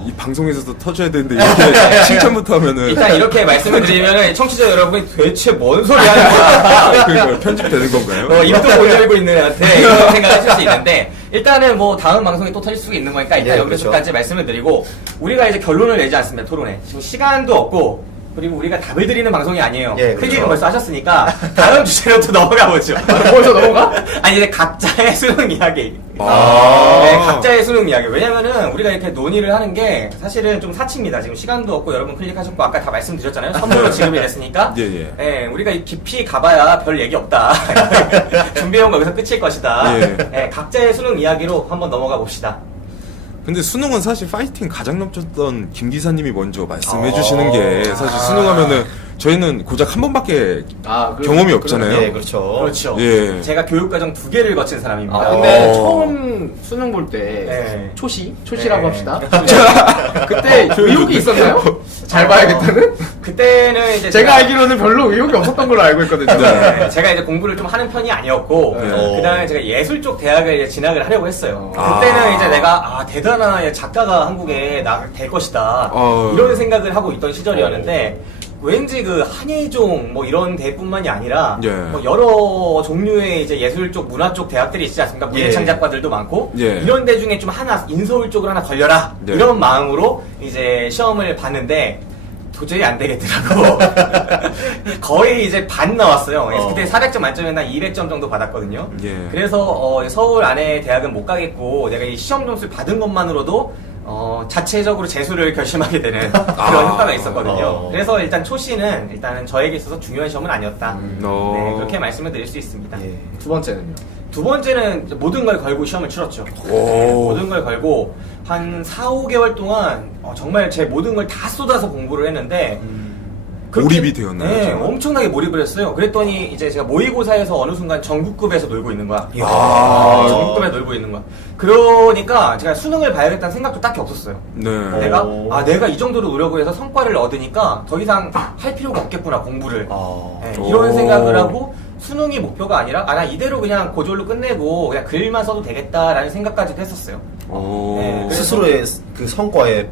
이 방송에서도 터져야 되는데 이렇게 칭찬부터 하면은 일단 이렇게 말씀을 드리면 청취자 여러분이 대체 뭔 소리 하는 거야? 그러니까 편집되는 건가요? 입도 못 열고 있는 애한테 이런 생각하실 수 있는데 일단은 뭐 다음 방송이 또 터질 수 있는 거니까 일단 예, 여기서까지 말씀을 드리고 우리가 이제 결론을 내지 않습니다. 토론에 지금 시간도 없고 그리고 우리가 답을 드리는 방송이 아니에요. 예, 그렇죠. 클릭은 벌써 하셨으니까 다음 주제로 또 넘어가 보죠. 벌써 넘어가? 아니 이제 각자의 수능 이야기. 아. 네, 각자의 수능 이야기. 왜냐면은 우리가 이렇게 논의를 하는 게 사실은 좀 사치입니다. 지금 시간도 없고 여러분 클릭하셨고 아까 다 말씀드렸잖아요. 선물로 지급이 됐으니까. 예. 네, 우리가 깊이 가봐야 별 얘기 없다. 준비해온 거 여기서 끝일 것이다. 예. 네, 각자의 수능 이야기로 한번 넘어가 봅시다. 근데 수능은 사실 파이팅 가장 넘쳤던 김 기사님이 먼저 말씀해 주시는 게 사실 수능하면은 저희는 고작 한 번밖에 경험이 없잖아요. 예, 그렇죠. 그렇죠. 예. 제가 교육과정 2개를 거친 사람입니다. 근데 처음 수능 볼 때 네. 초시라고 네. 합시다. 그때 의욕이 있었나요? 잘 봐야겠다는? 그때는 이제 제가 알기로는 별로 의욕이 없었던 걸로 알고 있거든요. 네, 제가 이제 공부를 좀 하는 편이 아니었고 네. 그다음에 제가 예술 쪽 대학을 이제 진학을 하려고 했어요. 아. 그때는 이제 내가 대단한 작가가 한국에 될 것이다 이런 생각을 하고 있던 시절이었는데 왠지 그 한예종 뭐 이런 대뿐만이 아니라 예. 뭐 여러 종류의 이제 예술 쪽 문화 쪽 대학들이 있지 않습니까? 문예창작과들도 많고 예. 이런 데 중에 좀 하나 인서울 쪽으로 하나 걸려라 네. 이런 마음으로 이제 시험을 봤는데 도저히 안 되겠더라고. 거의 이제 반 나왔어요. 그래서 그때 400점 만점에 한 200점 정도 받았거든요. 예. 그래서 서울 안에 대학은 못 가겠고 내가 이 시험 점수를 받은 것만으로도 자체적으로 재수를 결심하게 되는 그런 효과가 있었거든요. 그래서 일단 초시는 일단은 저에게 있어서 중요한 시험은 아니었다. 네, 그렇게 말씀을 드릴 수 있습니다. 예. 두 번째는요? 두 번째는 이제 모든 걸 걸고 시험을 치렀죠. 오. 모든 걸 걸고 한 4, 5개월 동안 정말 제 모든 걸 다 쏟아서 공부를 했는데 몰입이 되었나요, 네, 정말? 엄청나게 몰입을 했어요. 그랬더니 이제 제가 모의고사에서 어느 순간 전국급에서 놀고 있는 거야. 아. 전국급에 놀고 있는 거야. 그러니까 제가 수능을 봐야겠다는 생각도 딱히 없었어요. 네. 내가 이 정도로 노력을 해서 성과를 얻으니까 더 이상 할 필요가 없겠구나 공부를. 네, 이런 오. 생각을 하고 수능이 목표가 아니라 나 이대로 그냥 고졸로 끝내고 그냥 글만 써도 되겠다라는 생각까지도 했었어요. 오. 네, 그래서- 스스로의 그 성과에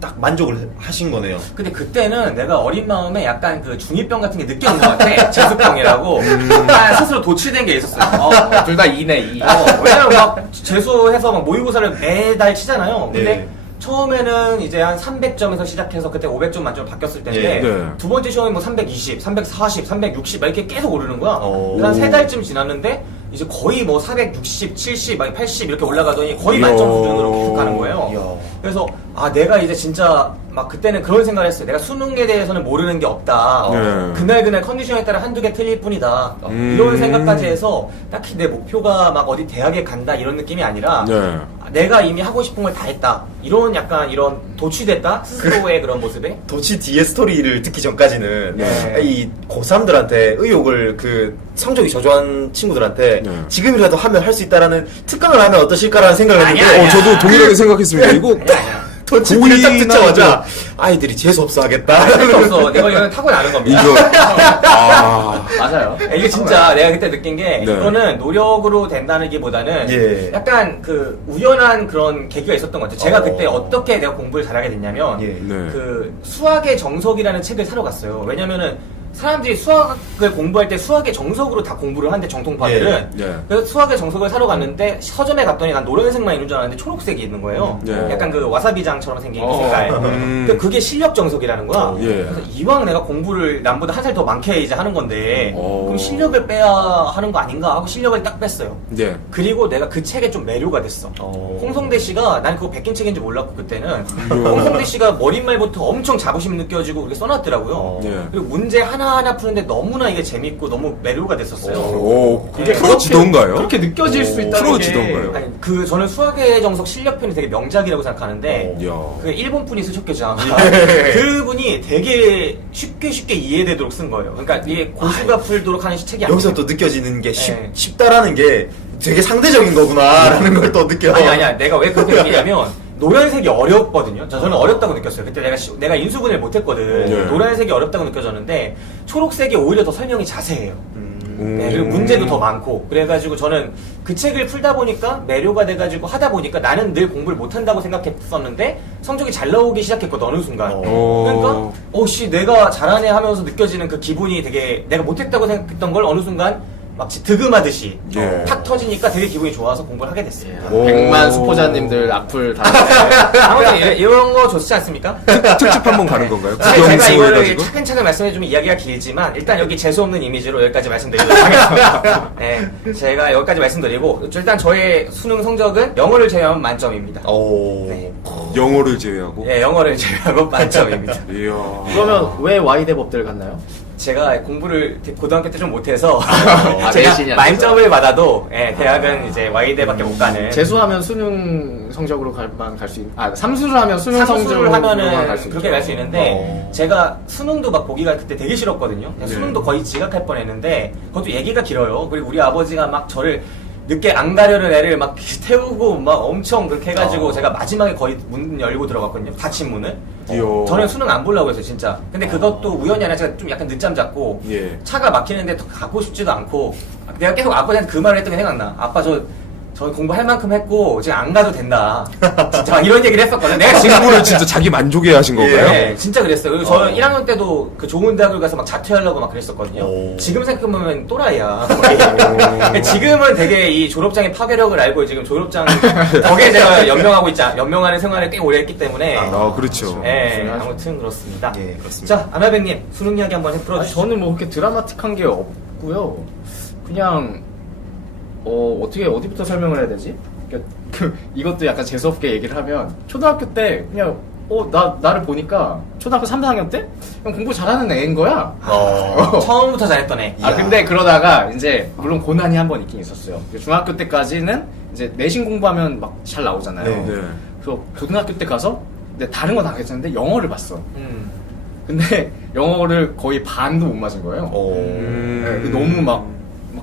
딱 만족을 하신 거네요. 근데 그때는 내가 어린 마음에 약간 그 중2병 같은 게 느껴온 것 같아. 재수병이라고. 약간 스스로 도취된 게 있었어요. 둘 다 2네, 2. 왜냐면 막 재수해서 막 모의고사를 매달 치잖아요. 근데 네. 처음에는 이제 한 300점에서 시작해서 그때 500점 만점 바뀌었을 텐데 네. 두 번째 시험이 뭐 320, 340, 360 막 이렇게 계속 오르는 거야. 오. 한 3달쯤 지났는데 이제 거의 뭐 460, 70, 막 80 이렇게 올라가더니 거의 이야. 만점 수준으로 계속 가는 거예요. 이야. 그래서 내가 이제 진짜 막 그때는 그런 생각을 했어요. 내가 수능에 대해서는 모르는 게 없다. 네. 그날 컨디션에 따라 한두 개 틀릴 뿐이다. 이런 생각까지 해서 딱히 내 목표가 막 어디 대학에 간다 이런 느낌이 아니라 네. 내가 이미 하고 싶은 걸 다 했다. 이런 약간 이런 도취됐다? 스스로의 그런 모습에? 도치 뒤의 스토리를 듣기 전까지는 네. 이 고3들한테 의욕을 그 성적이 저조한 친구들한테 네. 지금이라도 하면 할 수 있다라는 특강을 하면 어떠실까라는 생각을 했는데 아니야. 저도 동일하게 생각했습니다. 이거 도치를 딱 고의는 듣자마자 아이들이 재수없어 하겠다. 할수 없어. 내가 이건 타고나는 겁니다. 이거 맞아요. 이게 진짜 내가 그때 느낀 게 네. 이거는 노력으로 된다는 기보다는 예. 약간 그 우연한 그런 계기가 있었던 것 같아요. 제가 그때 어떻게 내가 공부를 잘하게 됐냐면 예. 네. 그 수학의 정석이라는 책을 사러 갔어요. 왜냐면은 사람들이 수학을 공부할 때 수학의 정석으로 다 공부를 하는데 정통파들은 예. 예. 그래서 수학의 정석을 사러 갔는데 서점에 갔더니 난 노란색만 있는 줄 알았는데 초록색이 있는 거예요. 예. 약간 그 와사비장처럼 생긴 색깔. 근데 그게 실력 정석이라는 거야. 예. 그래서 이왕 내가 공부를 남보다 한 살 더 많게 이제 하는 건데 오. 그럼 실력을 빼야 하는 거 아닌가 하고 실력을 딱 뺐어요. 예. 그리고 내가 그 책에 좀 매료가 됐어. 홍성대 씨가 난 그거 백긴 책인지 몰랐고 그때는 이야. 홍성대 씨가 머릿말부터 엄청 자부심 느껴지고 그렇게 써놨더라고요. 예. 그리고 문제 하나하나 푸는데 너무나 이게 재밌고 너무 매료가 됐었어요. 오, 이게 풀어지던가요? 그렇게 느껴질 수 있다는 풀어지던가요? 게. 아니, 그 저는 수학의 정석 실력편이 되게 명작이라고 생각하는데 이야. 그 일본 분이 쓰셨겠죠 아마. 예. 그분이 되게 쉽게 이해되도록 쓴 거예요. 그러니까 이게 고수가 풀도록 하는 책이 아니에요. 여기서 또 느껴지는 게 네. 쉽다라는 게 되게 상대적인 거구나라는 걸 또 느껴. 아니야. 내가 왜 그렇게 느끼냐면 노란색이 어렵거든요. 저는 어렵다고 느꼈어요. 그때 내가 인수분해를 못했거든. 네. 노란색이 어렵다고 느껴졌는데 초록색이 오히려 더 설명이 자세해요. 네, 그리고 문제도 더 많고 그래가지고 저는 그 책을 풀다 보니까 매료가 돼가지고 하다 보니까 나는 늘 공부를 못한다고 생각했었는데 성적이 잘 나오기 시작했거든 어느 순간. 그러니까 씨 내가 잘하네 하면서 느껴지는 그 기분이 되게 내가 못했다고 생각했던 걸 어느 순간 마치 득음하듯이 예. 탁 터지니까 되게 기분이 좋아서 공부를 하게 됐습니다. 100만 수포자님들 악플 다. 아무튼 이런 거 좋지 않습니까? 특집 한번 가는 건가요? 제가 이거를 구경수해가지고? 차근차근 말씀해주면 이야기가 길지만 일단 여기 재수없는 이미지로 여기까지 말씀드리도록 하겠습니다. 네, 제가 여기까지 말씀드리고 일단 저의 수능 성적은 영어를 제외하면 만점입니다. 네. 영어를 제외하고? 예, 영어를 제외하고 만점입니다. 이야. 그러면 왜 Y대 법대를 갔나요? 제가 공부를 고등학교 때 좀 못해서 내신이 제가 아니죠? 만점을 받아도 대학은 이제 Y대밖에 못 가는. 재수하면 수능 성적으로 갈 수 있. 삼수를 하면 수능 성적으로 삼수를 하면은 갈수 그렇게 갈 수 있는데 제가 수능도 막 보기가 그때 되게 싫었거든요. 수능도 거의 지각할 뻔했는데 그것도 얘기가 길어요. 그리고 우리 아버지가 막 저를 늦게 안 가려는 애를 막 태우고 막 엄청 그렇게 해가지고 제가 마지막에 거의 문 열고 들어갔거든요. 닫힌 문을. 이야. 저는 수능 안 보려고 했어요, 진짜. 근데 그것도 우연이 아니라 제가 좀 약간 늦잠 잤고 예. 차가 막히는데 더 가고 싶지도 않고 내가 계속 아빠한테 그 말을 했던 게 생각나. 아빠 저 공부할 만큼 했고 지금 안 가도 된다. 진짜 막 이런 얘기를 했었거든. 내가 지금 공부를 진짜 자기 만족에 하신 건가요? 네, 진짜 그랬어요. 그리고 저는 1학년 때도 그 좋은 대학을 가서 막 자퇴하려고 막 그랬었거든요. 지금 생각해보면 또라이야. 근데 지금은 되게 이 졸업장의 파괴력을 알고 지금 졸업장 덕에 제가 연명하는 생활을 꽤 오래 했기 때문에. 그렇죠. 네, 아무튼 그렇습니다. 예, 그렇습니다. 자, 아나백님 수능 이야기 한번 풀어주시죠. 저는 뭐 그렇게 드라마틱한 게 없고요. 그냥 어디부터 설명을 해야 되지? 그러니까 이것도 약간 재수없게 얘기를 하면 초등학교 때 그냥 나를 보니까 초등학교 3, 4학년 때 그냥 공부 잘하는 애인 거야. 처음부터 잘했던 애. 근데 그러다가 이제 물론 고난이 한 번 있긴 있었어요. 중학교 때까지는 이제 내신 공부하면 막 잘 나오잖아요. 네. 그래서 고등학교 때 가서 근데 다른 건 다 괜찮은데 영어를 봤어. 근데 영어를 거의 반도 못 맞은 거예요. 네, 너무 막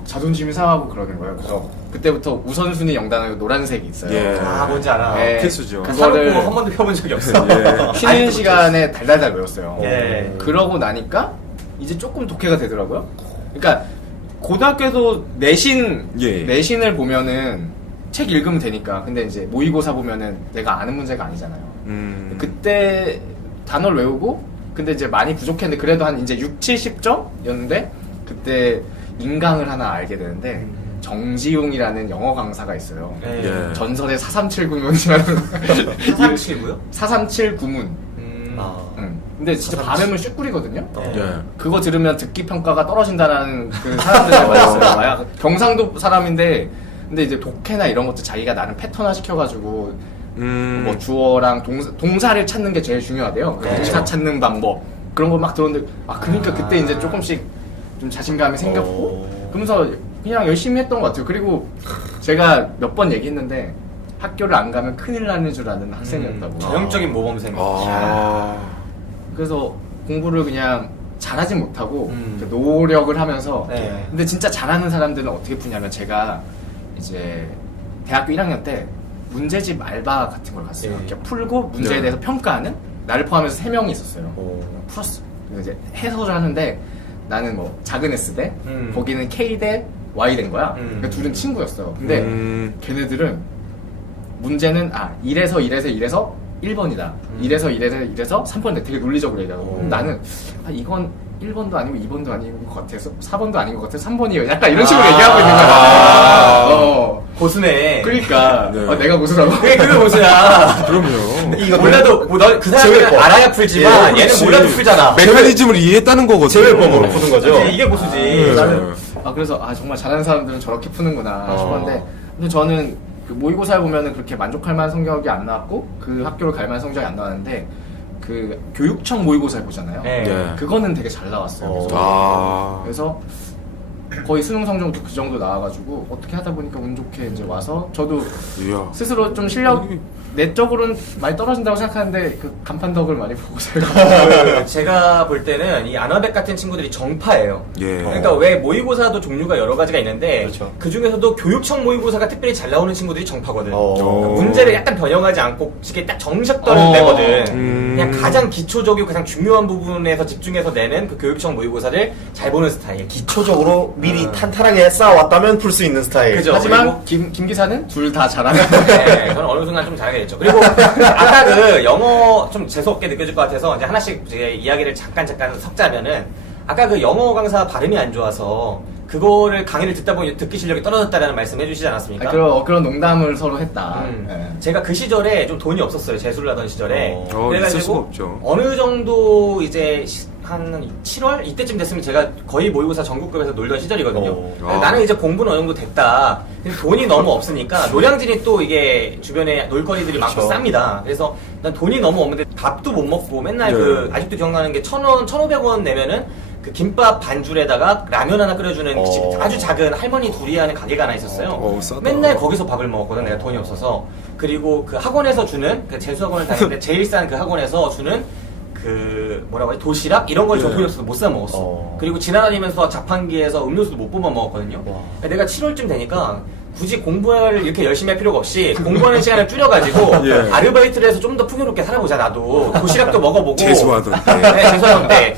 자존심이 상하고 그러는 거예요. 그래서 그때부터 우선순위 영단에 노란색이 있어요. 예. 뭔지 알아. 네, 필수죠. 그거를 한 번도 펴본 적이 없어. 쉬는 시간에 달달달 외웠어요. 예. 그러고 나니까 이제 조금 독해가 되더라고요. 그러니까 고등학교에도 내신을 보면은 책 읽으면 되니까. 근데 이제 모의고사 보면은 내가 아는 문제가 아니잖아요. 그때 단어를 외우고 근데 이제 많이 부족했는데 그래도 한 이제 6, 70점이었는데 그때 인강을 하나 알게 되는데 정지용이라는 영어 강사가 있어요. 예. 전설의 4379문이라는 437고요? 437구문. 근데 진짜 발음은 슈꾸리거든요. 예. 그거 들으면 듣기 평가가 떨어진다는 그 사람들이 많았어요. 경상도 사람인데 근데 이제 독해나 이런 것도 자기가 나름 패턴화 시켜가지고 뭐 주어랑 동사를 찾는 게 제일 중요하대요. 그 동사 찾는 방법 그런 거 막 들었는데 그러니까 그때 이제 조금씩 좀 자신감이 생겼고 그러면서 그냥 열심히 했던 것 같아요. 그리고 제가 몇 번 얘기했는데 학교를 안 가면 큰일 나는 줄 아는 학생이었다고. 전형적인 모범생. 그래서 공부를 그냥 잘하진 못하고 노력을 하면서 네. 근데 진짜 잘하는 사람들은 어떻게 푸냐면 제가 이제 대학교 1학년 때 문제집 알바 같은 걸 갔어요. 이렇게 풀고 문제에 대해서 평가하는 나를 포함해서 3명이 있었어요. 풀었어. 그래서 이제 해설을 하는데 나는 뭐 작은 S대 거기는 K대 Y대인 거야. 그러니까 둘은 친구였어. 근데 걔네들은 문제는 이래서 1번이다. 이래서 3번인데 되게 논리적으로 얘기하고 나는 이건 1번도 아니고 2번도 아닌 것 같아서 4번도 아닌 것 같아서 3번이에요. 약간 이런 식으로 얘기하고 있는 거야. 고수네. 그러니까 네. 내가 고수라고. 그게 고수야. 그럼요. 이거 몰라도 그 사람은 알아야 풀지만 얘는 그렇지. 몰라도 풀잖아. 메커니즘을 이해했다는 거거든요. 제외법으로 푸는 거죠. 이게 고수지. 네. 나는 그래서 정말 잘하는 사람들은 저렇게 푸는구나 싶었는데 근데 저는 그 모의고사를 보면은 그렇게 만족할 만한 성적이 안 나왔고 그 학교를 갈 만한 성적이 안 나왔는데 그 교육청 모의고사를 보잖아요. 네. 네. 그거는 되게 잘 나왔어요. 그래서 거의 수능 성적도 그 정도 나와가지고 어떻게 하다 보니까 운 좋게 이제 와서 저도 이야. 스스로 좀 실력 내적으로는 많이 떨어진다고 생각하는데 그 간판덕을 많이 보고 살고 제가 볼 때는 이 아나백 같은 친구들이 정파예요. 예. 그러니까 왜 모의고사도 종류가 여러 가지가 있는데 그렇죠. 그 중에서도 교육청 모의고사가 특별히 잘 나오는 친구들이 정파거든. 어. 문제를 약간 변형하지 않고 이게 딱 정식 떠는 데거든. 그냥 가장 기초적이고 가장 중요한 부분에서 집중해서 내는 그 교육청 모의고사를 잘 보는 스타일. 기초적으로 미리 탄탄하게 쌓아왔다면 풀 수 있는 스타일. 그죠. 하지만 김 기사는 둘 다 잘하는. 네, 저는 어느 순간 좀 잘하게 됐죠. 그리고 아까 그 영어 좀 재수없게 느껴질 것 같아서 이제 하나씩 제 이야기를 잠깐 섞자면은 아까 그 영어 강사 발음이 안 좋아서 그거를 강의를 듣다 보니 듣기 실력이 떨어졌다라는 말씀 해주시지 않았습니까? 그런 농담을 서로 했다. 네. 제가 그 시절에 좀 돈이 없었어요. 재수를 하던 시절에. 있을 수가 그래가지고 없죠. 어느 정도 이제 한 7월 이때쯤 됐으면 제가 거의 모의고사 전국급에서 놀던 시절이거든요. 그래서 나는 이제 공부는 어느 정도 됐다. 근데 돈이 너무 없으니까 노량진이 또 이게 주변에 놀거리들이 많고 쌉니다. 그래서 난 돈이 너무 없는데 밥도 못 먹고 맨날 네. 그 아직도 기억나는 게 1,000원, 1,500원 내면은 그 김밥 반줄에다가 라면 하나 끓여주는 아주 작은 할머니 둘이 하는 가게가 하나 있었어요. 싸다. 맨날 거기서 밥을 먹었거든, 내가 돈이 없어서. 그리고 그 학원에서 주는, 그 재수학원을 다니는데 제일 싼 그 학원에서 주는 그 뭐라고 하지? 도시락? 이런 걸 저 돈이 없어서 못 사 먹었어. 그리고 지나다니면서 자판기에서 음료수도 못 뽑아 먹었거든요. 내가 7월쯤 되니까 굳이 공부를 이렇게 열심히 할 필요가 없이 공부하는 시간을 줄여가지고 예. 아르바이트를 해서 좀 더 풍요롭게 살아보자 나도. 도시락도 먹어보고 재수하던 때. 네, 재수하던 때.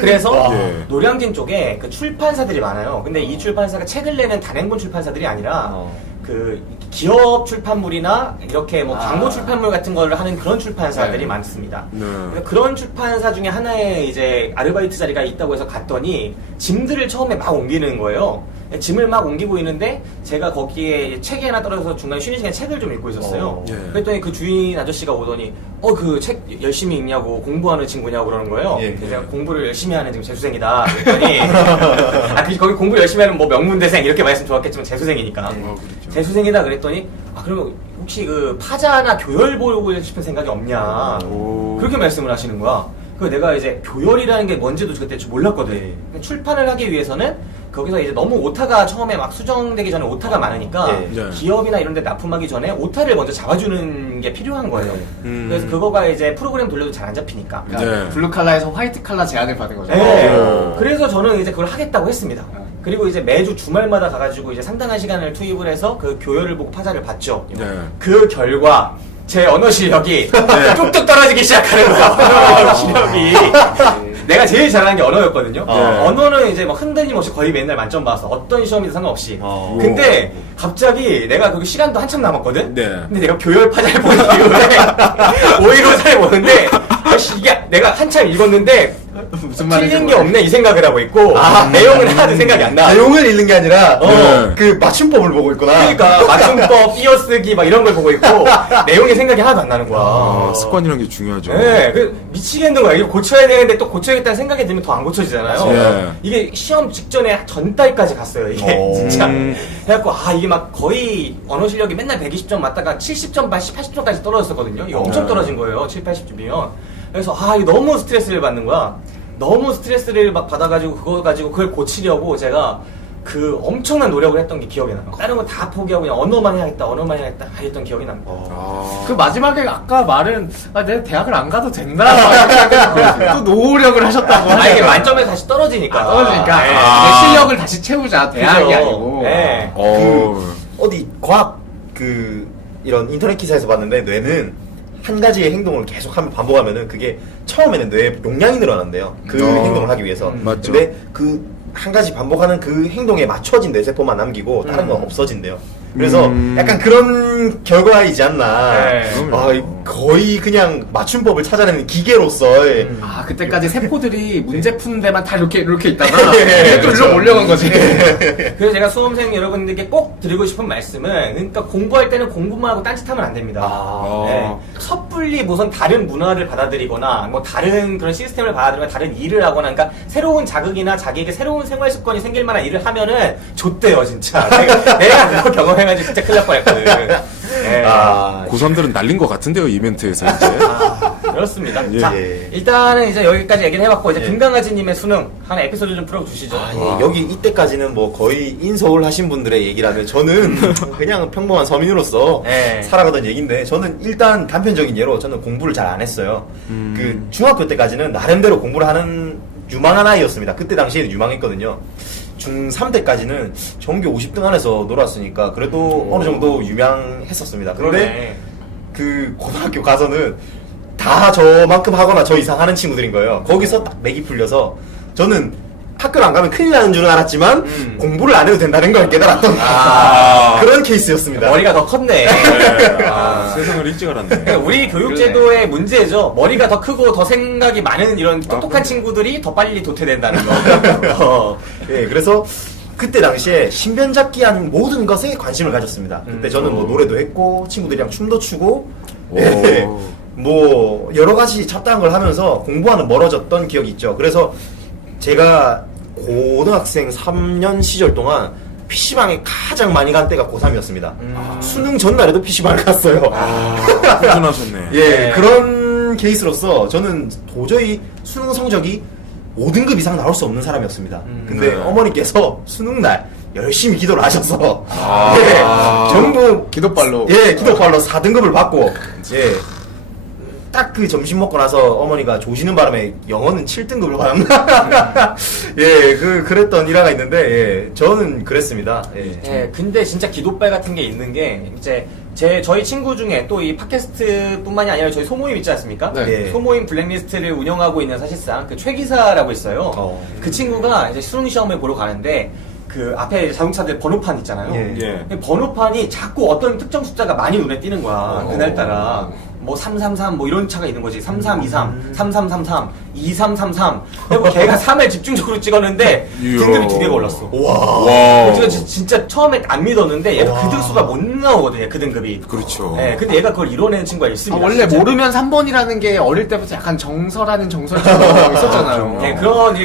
그래서 예. 노량진 쪽에 그 출판사들이 많아요. 근데 이 출판사가 책을 내는 단행본 출판사들이 아니라 그 기업 출판물이나 이렇게 뭐 광고 출판물 같은 거를 하는 그런 출판사들이 네. 많습니다. 네. 그래서 그런 출판사 중에 하나에 이제 아르바이트 자리가 있다고 해서 갔더니 짐들을 처음에 막 옮기는 거예요. 짐을 막 옮기고 있는데 제가 거기에 책이 하나 떨어져서 중간에 쉬는 시간에 책을 좀 읽고 있었어요. 예. 그랬더니 그 주인 아저씨가 오더니 그 책 열심히 읽냐고 공부하는 친구냐고 그러는 거예요. 예. 그래서 제가 공부를 열심히 하는 지금 재수생이다 그랬더니 거기 공부 열심히 하는 뭐 명문대생 이렇게 말씀 좋았겠지만 재수생이니까 그렇죠. 재수생이다 그랬더니 그러면 혹시 그 파자나 교열 보고 싶은 생각이 없냐 그렇게 말씀을 하시는 거야. 그래서 내가 이제 교열이라는 게 뭔지도 그때 몰랐거든. 출판을 하기 위해서는 거기서 이제 너무 오타가 처음에 막 수정되기 전에 오타가 많으니까 네. 기업이나 이런 데 납품하기 전에 오타를 먼저 잡아주는 게 필요한 거예요. 그래서 그거가 이제 프로그램 돌려도 잘 안 잡히니까. 그러니까 네. 블루 칼라에서 화이트 칼라 제안을 받은 거죠. 네. 그래서 저는 이제 그걸 하겠다고 했습니다. 그리고 이제 매주 주말마다 가가지고 이제 상당한 시간을 투입을 해서 그 교열을 보고 파자를 봤죠. 네. 그 결과 제 언어 실력이 뚝뚝 떨어지기 시작하는 거야. 언어 실력이. 내가 제일 잘하는 게 언어였거든요. 언어는 이제 막 흔들림 없이 거의 맨날 만점 받았어. 어떤 시험이든 상관없이. 근데 갑자기 내가 거기 시간도 한참 남았거든. 네. 근데 내가 교열 파자를 보는 이후에 모의고사를 보는데 이게 내가 한참 읽었는데 무슨 말인지 틀린 게 없네 이 생각을 하고 있고 내용은 하나도 생각이 안 나. 내용을 읽는 게 아니라 네. 그 맞춤법을 보고 있구나. 그러니까 맞춤법, 띄어쓰기 막 이런 걸 보고 있고 내용의 생각이 하나도 안 나는 거야. 습관이라는 게 중요하죠. 네, 미치겠는 거야. 이거 고쳐야 되는데 또 고쳐야겠다는 생각이 들면 더 안 고쳐지잖아요. 예. 이게 시험 직전에 전달까지 갔어요. 이게 진짜. 해갖고 이게 막 거의 언어 실력이 맨날 120점 맞다가 70점, 80점까지 떨어졌었거든요. 이거 엄청 떨어진 거예요. 7, 80점이면. 그래서 이게 너무 스트레스를 받는 거야. 너무 스트레스를 막 받아가지고 그거 가지고 그걸 고치려고 제가 그 엄청난 노력을 했던 게 기억이 나요. 다른 거 다 포기하고 그냥 언어만 해야겠다 했던 기억이 납니다. 그 마지막에 아까 말은 내가 대학을 안 가도 된다 또 노력을 하셨다고. 이게 만점에 다시 떨어지니까. 떨어지니까 네. 내 실력을 다시 채우자. 대학이 그죠. 아니고. 네. 어디 과학 이런 인터넷 기사에서 봤는데 뇌는 한 가지의 행동을 계속 반복하면은 그게 처음에는 뇌의 용량이 늘어난대요. 그 행동을 하기 위해서. 맞죠. 근데 그 한 가지 반복하는 그 행동에 맞춰진 뇌세포만 남기고 다른 건 없어진대요. 그래서 약간 그런 결과이지 않나. 네. 거의 그냥 맞춤법을 찾아내는 기계로서. 그때까지 세포들이 문제 푸는 데만 다 이렇게 있다가 네, 또 그렇죠. 일로 올려간 거지. 그래서 제가 수험생 여러분들께 꼭 드리고 싶은 말씀은 그러니까 공부할 때는 공부만 하고 딴짓하면 안 됩니다. 네. 섣불리 무슨 다른 문화를 받아들이거나 뭐 다른 그런 시스템을 받아들이거나 다른 일을 하거나 그러니까 새로운 자극이나 자기에게 새로운 생활 습관이 생길 만한 일을 하면은 좋대요 진짜. 내가 그거 경험해가지고 진짜 큰일 날 뻔했거든. 네. 고3들은 날린 것 같은데요, 이 멘트에서 이제. 그렇습니다. 예. 자, 일단은 이제 여기까지 얘기를 해봤고 이제 예. 김강아지님의 수능 하나 에피소드 좀 풀어주시죠. 여기 이때까지는 뭐 거의 인서울 하신 분들의 얘기라면 저는 그냥 평범한 서민으로서 네. 살아가던 얘기인데 저는 일단 단편적인 예로 저는 공부를 잘 안 했어요. 그 중학교 때까지는 나름대로 공부를 하는 유망한 아이였습니다. 그때 당시에는 유망했거든요. 중3 때까지는 전교 50등 안에서 놀았으니까 그래도 어느 정도 유명했었습니다. 근데 그러네. 그 고등학교 가서는 다 저만큼 하거나 저 이상 하는 친구들인 거예요. 거기서 딱 맥이 풀려서 저는 학교를 안 가면 큰일 나는 줄은 알았지만 공부를 안 해도 된다는 걸 깨달았던 그런 케이스였습니다. 머리가 더 컸네. 세상을 일찍 알았네. 그러니까 우리 교육제도의 문제죠. 머리가 더 크고 더 생각이 많은 이런 똑똑한 친구들이 더 빨리 도태된다는 거. 예, 그래서 그때 당시에 신변잡기한 모든 것에 관심을 가졌습니다. 그때 저는 뭐 노래도 했고 친구들이랑 춤도 추고 예, 뭐 여러 가지 잡다한 걸 하면서 공부와는 멀어졌던 기억이 있죠. 그래서 제가 고등학생 3년 시절 동안 PC방에 가장 많이 간 때가 고3이었습니다. 수능 전날에도 PC방을 갔어요. 꾸준하셨네. 예, 그런 케이스로서 저는 도저히 수능 성적이 5등급 이상 나올 수 없는 사람이었습니다. 근데 네. 어머니께서 수능날 열심히 기도를 하셔서 예, 전부 기도발로. 예, 기도발로 4등급을 받고 예. 딱 그 점심 먹고 나서 어머니가 조시는 바람에 영어는 7등급을 받았나? 예, 그랬던 일화가 있는데, 예, 저는 그랬습니다. 예. 예, 근데 진짜 기도발 같은 게 있는 게 이제 저희 친구 중에 또 이 팟캐스트뿐만이 아니라 저희 소모임 있지 않습니까? 네. 소모임 블랙리스트를 운영하고 있는 사실상 그 최 기사라고 있어요. 그 친구가 이제 수능 시험을 보러 가는데 그 앞에 자동차들 번호판 있잖아요. 예. 근데 번호판이 자꾸 어떤 특정 숫자가 많이 눈에 띄는 거야. 그날따라. 뭐 333 뭐 이런 차가 있는 거지. 3323, 3333, 2333. 그리고 걔가 3을 집중적으로 찍었는데 이야. 등급이 2개가 올랐어. 와. 제가 진짜 처음에 안 믿었는데 얘가 그 등수가 못 나오거든요. 그 등급이. 그렇죠. 예, 근데 얘가 그걸 이뤄내는 친구가 있습니다. 원래 진짜. 모르면 3번이라는 게 어릴 때부터 약간 정설하는 정설처럼 있었잖아요. 네,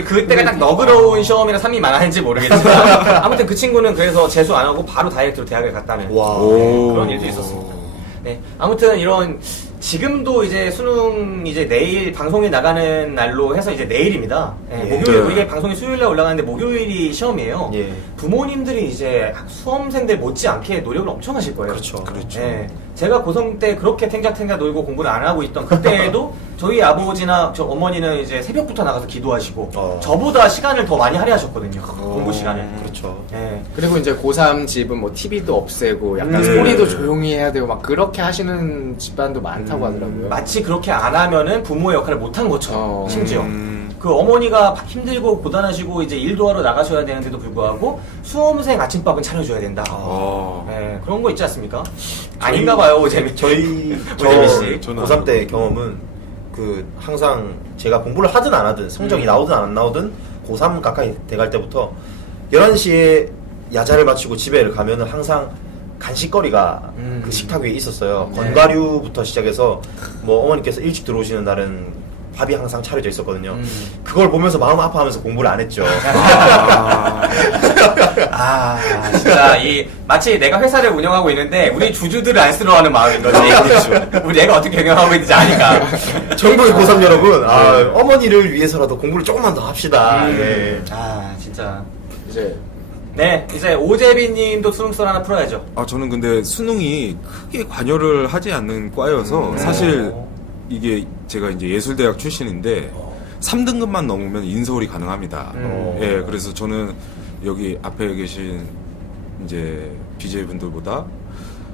그때가 딱 너그러운 시험이라 3이 많았는지 모르겠지만 아무튼 그 친구는 그래서 재수 안 하고 바로 다이렉트로 대학을 갔다는 그런 일도 있었습니다. 네, 아무튼 이런 지금도 이제 수능 이제 내일 방송이 나가는 날로 해서 이제 내일입니다. 네, 예. 목요일 네. 이게 방송이 수요일날 올라가는데 목요일이 시험이에요. 예. 부모님들이 이제 수험생들 못지않게 노력을 엄청 하실 거예요. 그렇죠. 그렇죠. 네, 제가 고3 때 그렇게 탱자탱자 놀고 공부를 안 하고 있던 그때에도 저희 아버지나 저 어머니는 이제 새벽부터 나가서 기도하시고 저보다 시간을 더 많이 할애하셨거든요. 공부 시간을. 그렇죠. 네. 그리고 이제 고3 집은 뭐 TV도 없애고 약간 소리도 조용히 해야 되고 막 그렇게 하시는 집안도 많다고 하더라고요. 마치 그렇게 안 하면은 부모의 역할을 못 한 것처럼 심지어 음. 그 어머니가 힘들고 고단하시고 이제 일도 하러 나가셔야 되는데도 불구하고 수험생 아침밥은 차려줘야 된다. 네, 그런 거 있지 않습니까? 아닌가 봐요, 오재미. 저희 오재미 씨. 저는 고3 때 경험은 그 항상 제가 공부를 하든 안 하든 성적이 나오든 안 나오든 고3 가까이 돼갈 때부터 11시에 야자를 마치고 집에 가면은 항상 간식거리가 그 식탁 위에 있었어요. 건과류부터 시작해서 뭐 어머니께서 일찍 들어오시는 날은 밥이 항상 차려져 있었거든요. 그걸 보면서 마음 아파하면서 공부를 안 했죠. 진짜 마치 내가 회사를 운영하고 있는데 우리 주주들을 안쓰러워하는 마음인 거지. 우리 애가 어떻게 경영하고 있는지 아니까. 전국의 고3 여러분, 어머니를 위해서라도 공부를 조금만 더 합시다. 네. 진짜. 이제 네, 이제 오재빈 님도 수능썰 하나 풀어야죠. 저는 근데 수능이 크게 관여를 하지 않는 과여서 사실 이게 제가 이제 예술대학 출신인데 3등급만 넘으면 인서울이 가능합니다. 예, 그래서 저는 여기 앞에 계신 이제 BJ분들보다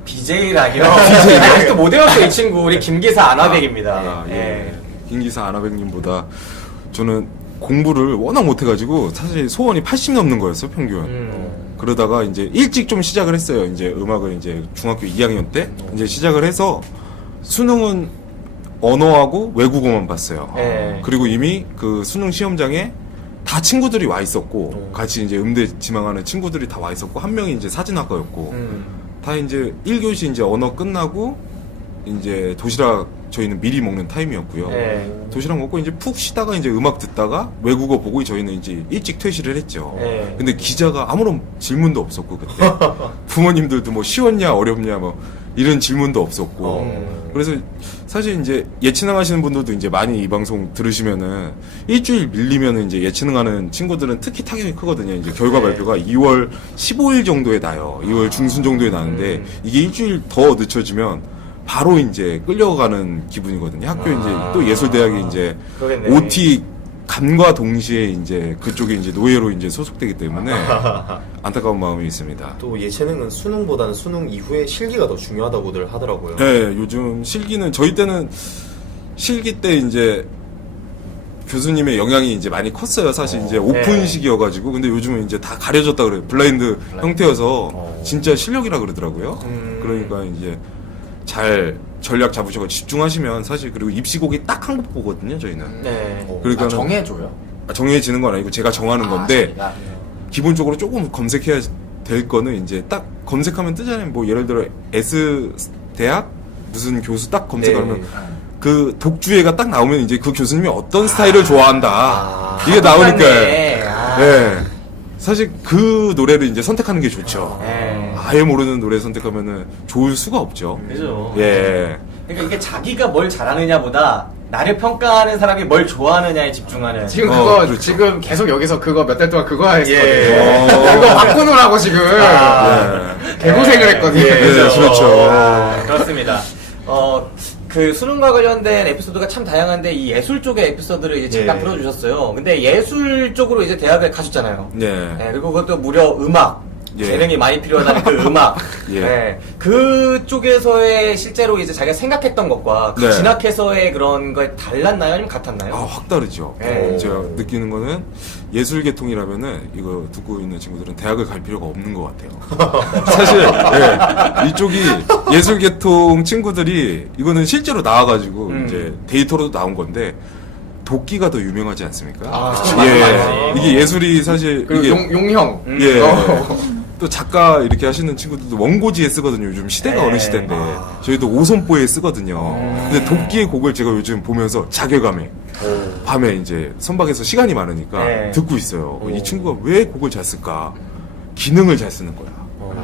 BJ라니요? 아직도 못 외웠어, 이 친구. 우리 김기사 안화백입니다. 김기사 아나백님보다 저는 공부를 워낙 못해가지고 사실 소원이 80 넘는 거였어요, 평균. 그러다가 이제 일찍 좀 시작을 했어요. 이제 음악을 이제 중학교 2학년 때 이제 시작을 해서 수능은 언어하고 외국어만 봤어요. 그리고 이미 그 수능 시험장에 다 친구들이 와 있었고 같이 이제 음대 지망하는 친구들이 다 와 있었고 한 명이 이제 사진학과였고 다 이제 1교시 이제 언어 끝나고 이제 도시락 저희는 미리 먹는 타임이었고요. 도시락 먹고 이제 푹 쉬다가 이제 음악 듣다가 외국어 보고 저희는 이제 일찍 퇴실을 했죠. 근데 기자가 아무런 질문도 없었고 그때 부모님들도 뭐 쉬웠냐 어렵냐 뭐 이런 질문도 없었고 그래서 사실 이제 예체능 하시는 분들도 이제 많이 이 방송 들으시면은 일주일 밀리면은 이제 예체능 하는 친구들은 특히 타격이 크거든요. 이제 결과 발표가 2월 15일 정도에 나요. 2월 중순 정도에 나는데 이게 일주일 더 늦춰지면 바로 이제 끌려가는 기분이거든요. 학교 이제 또 예술대학이 이제 그러겠네. OT 감과 동시에 이제 그쪽에 이제 노예로 이제 소속되기 때문에 안타까운 마음이 있습니다. 또 예체능은 수능보다는 수능 이후에 실기가 더 중요하다고들 하더라고요. 네, 요즘 실기는 저희 때는 실기 때 이제 교수님의 영향이 이제 많이 컸어요. 사실 이제 오픈식이어가지고. 근데 요즘은 이제 다 가려졌다 그래요. 블라인드 형태여서 진짜 실력이라 그러더라고요. 그러니까 이제 잘 전략 잡으셔서 집중하시면 사실 그리고 입시곡이 딱 한 곡 보거든요, 저희는. 네. 그러니까 정해줘요. 정해지는 건 아니고 제가 정하는 건데 자기가. 기본적으로 조금 검색해야 될 거는 이제 딱 검색하면 뜨잖아요. 뭐 예를 들어 S 대학 무슨 교수 딱 검색하면 그 독주회가 딱 나오면 이제 그 교수님이 어떤 스타일을 좋아한다 이게 나오니까 예. 사실 그 노래를 이제 선택하는 게 좋죠. 아예 모르는 노래 선택하면은 좋을 수가 없죠. 그죠. 예. 그러니까 이게 자기가 뭘 잘하느냐보다 나를 평가하는 사람이 뭘 좋아하느냐에 집중하는. 지금 그거 그렇죠. 지금 계속 여기서 그거 몇 달 동안 그거 했거든요. 예. 그거 바꾸느라고 지금 개고생을 했거든요. 예, 그렇죠. 그렇습니다. 그 수능과 관련된 에피소드가 참 다양한데 이 예술 쪽의 에피소드를 이제 잠깐 풀어주셨어요. 근데 예술 쪽으로 이제 대학을 가셨잖아요. 네. 그리고 그것도 무려 음악. 재능이 많이 필요하다는 그 음악. 그쪽에서의 실제로 이제 자기가 생각했던 것과 네. 진학해서의 그런 거에 달랐나요? 아니면 같았나요? 확 다르죠. 제가 느끼는 거는 예술계통이라면은 이거 듣고 있는 친구들은 대학을 갈 필요가 없는 것 같아요. 사실 이쪽이 예술계통 친구들이 이거는 실제로 나와가지고 이제 데이터로도 나온 건데 도끼가 더 유명하지 않습니까? 이게 예술이 사실 그리고 이게 용형. 또 작가 이렇게 하시는 친구들도 원고지에 쓰거든요. 요즘 시대가 어느 시대인데 저희도 오선보에 쓰거든요. 근데 도끼의 곡을 제가 요즘 보면서 자괴감에 밤에 이제 선박에서 시간이 많으니까 듣고 있어요. 이 친구가 왜 곡을 잘 쓸까? 기능을 잘 쓰는 거야.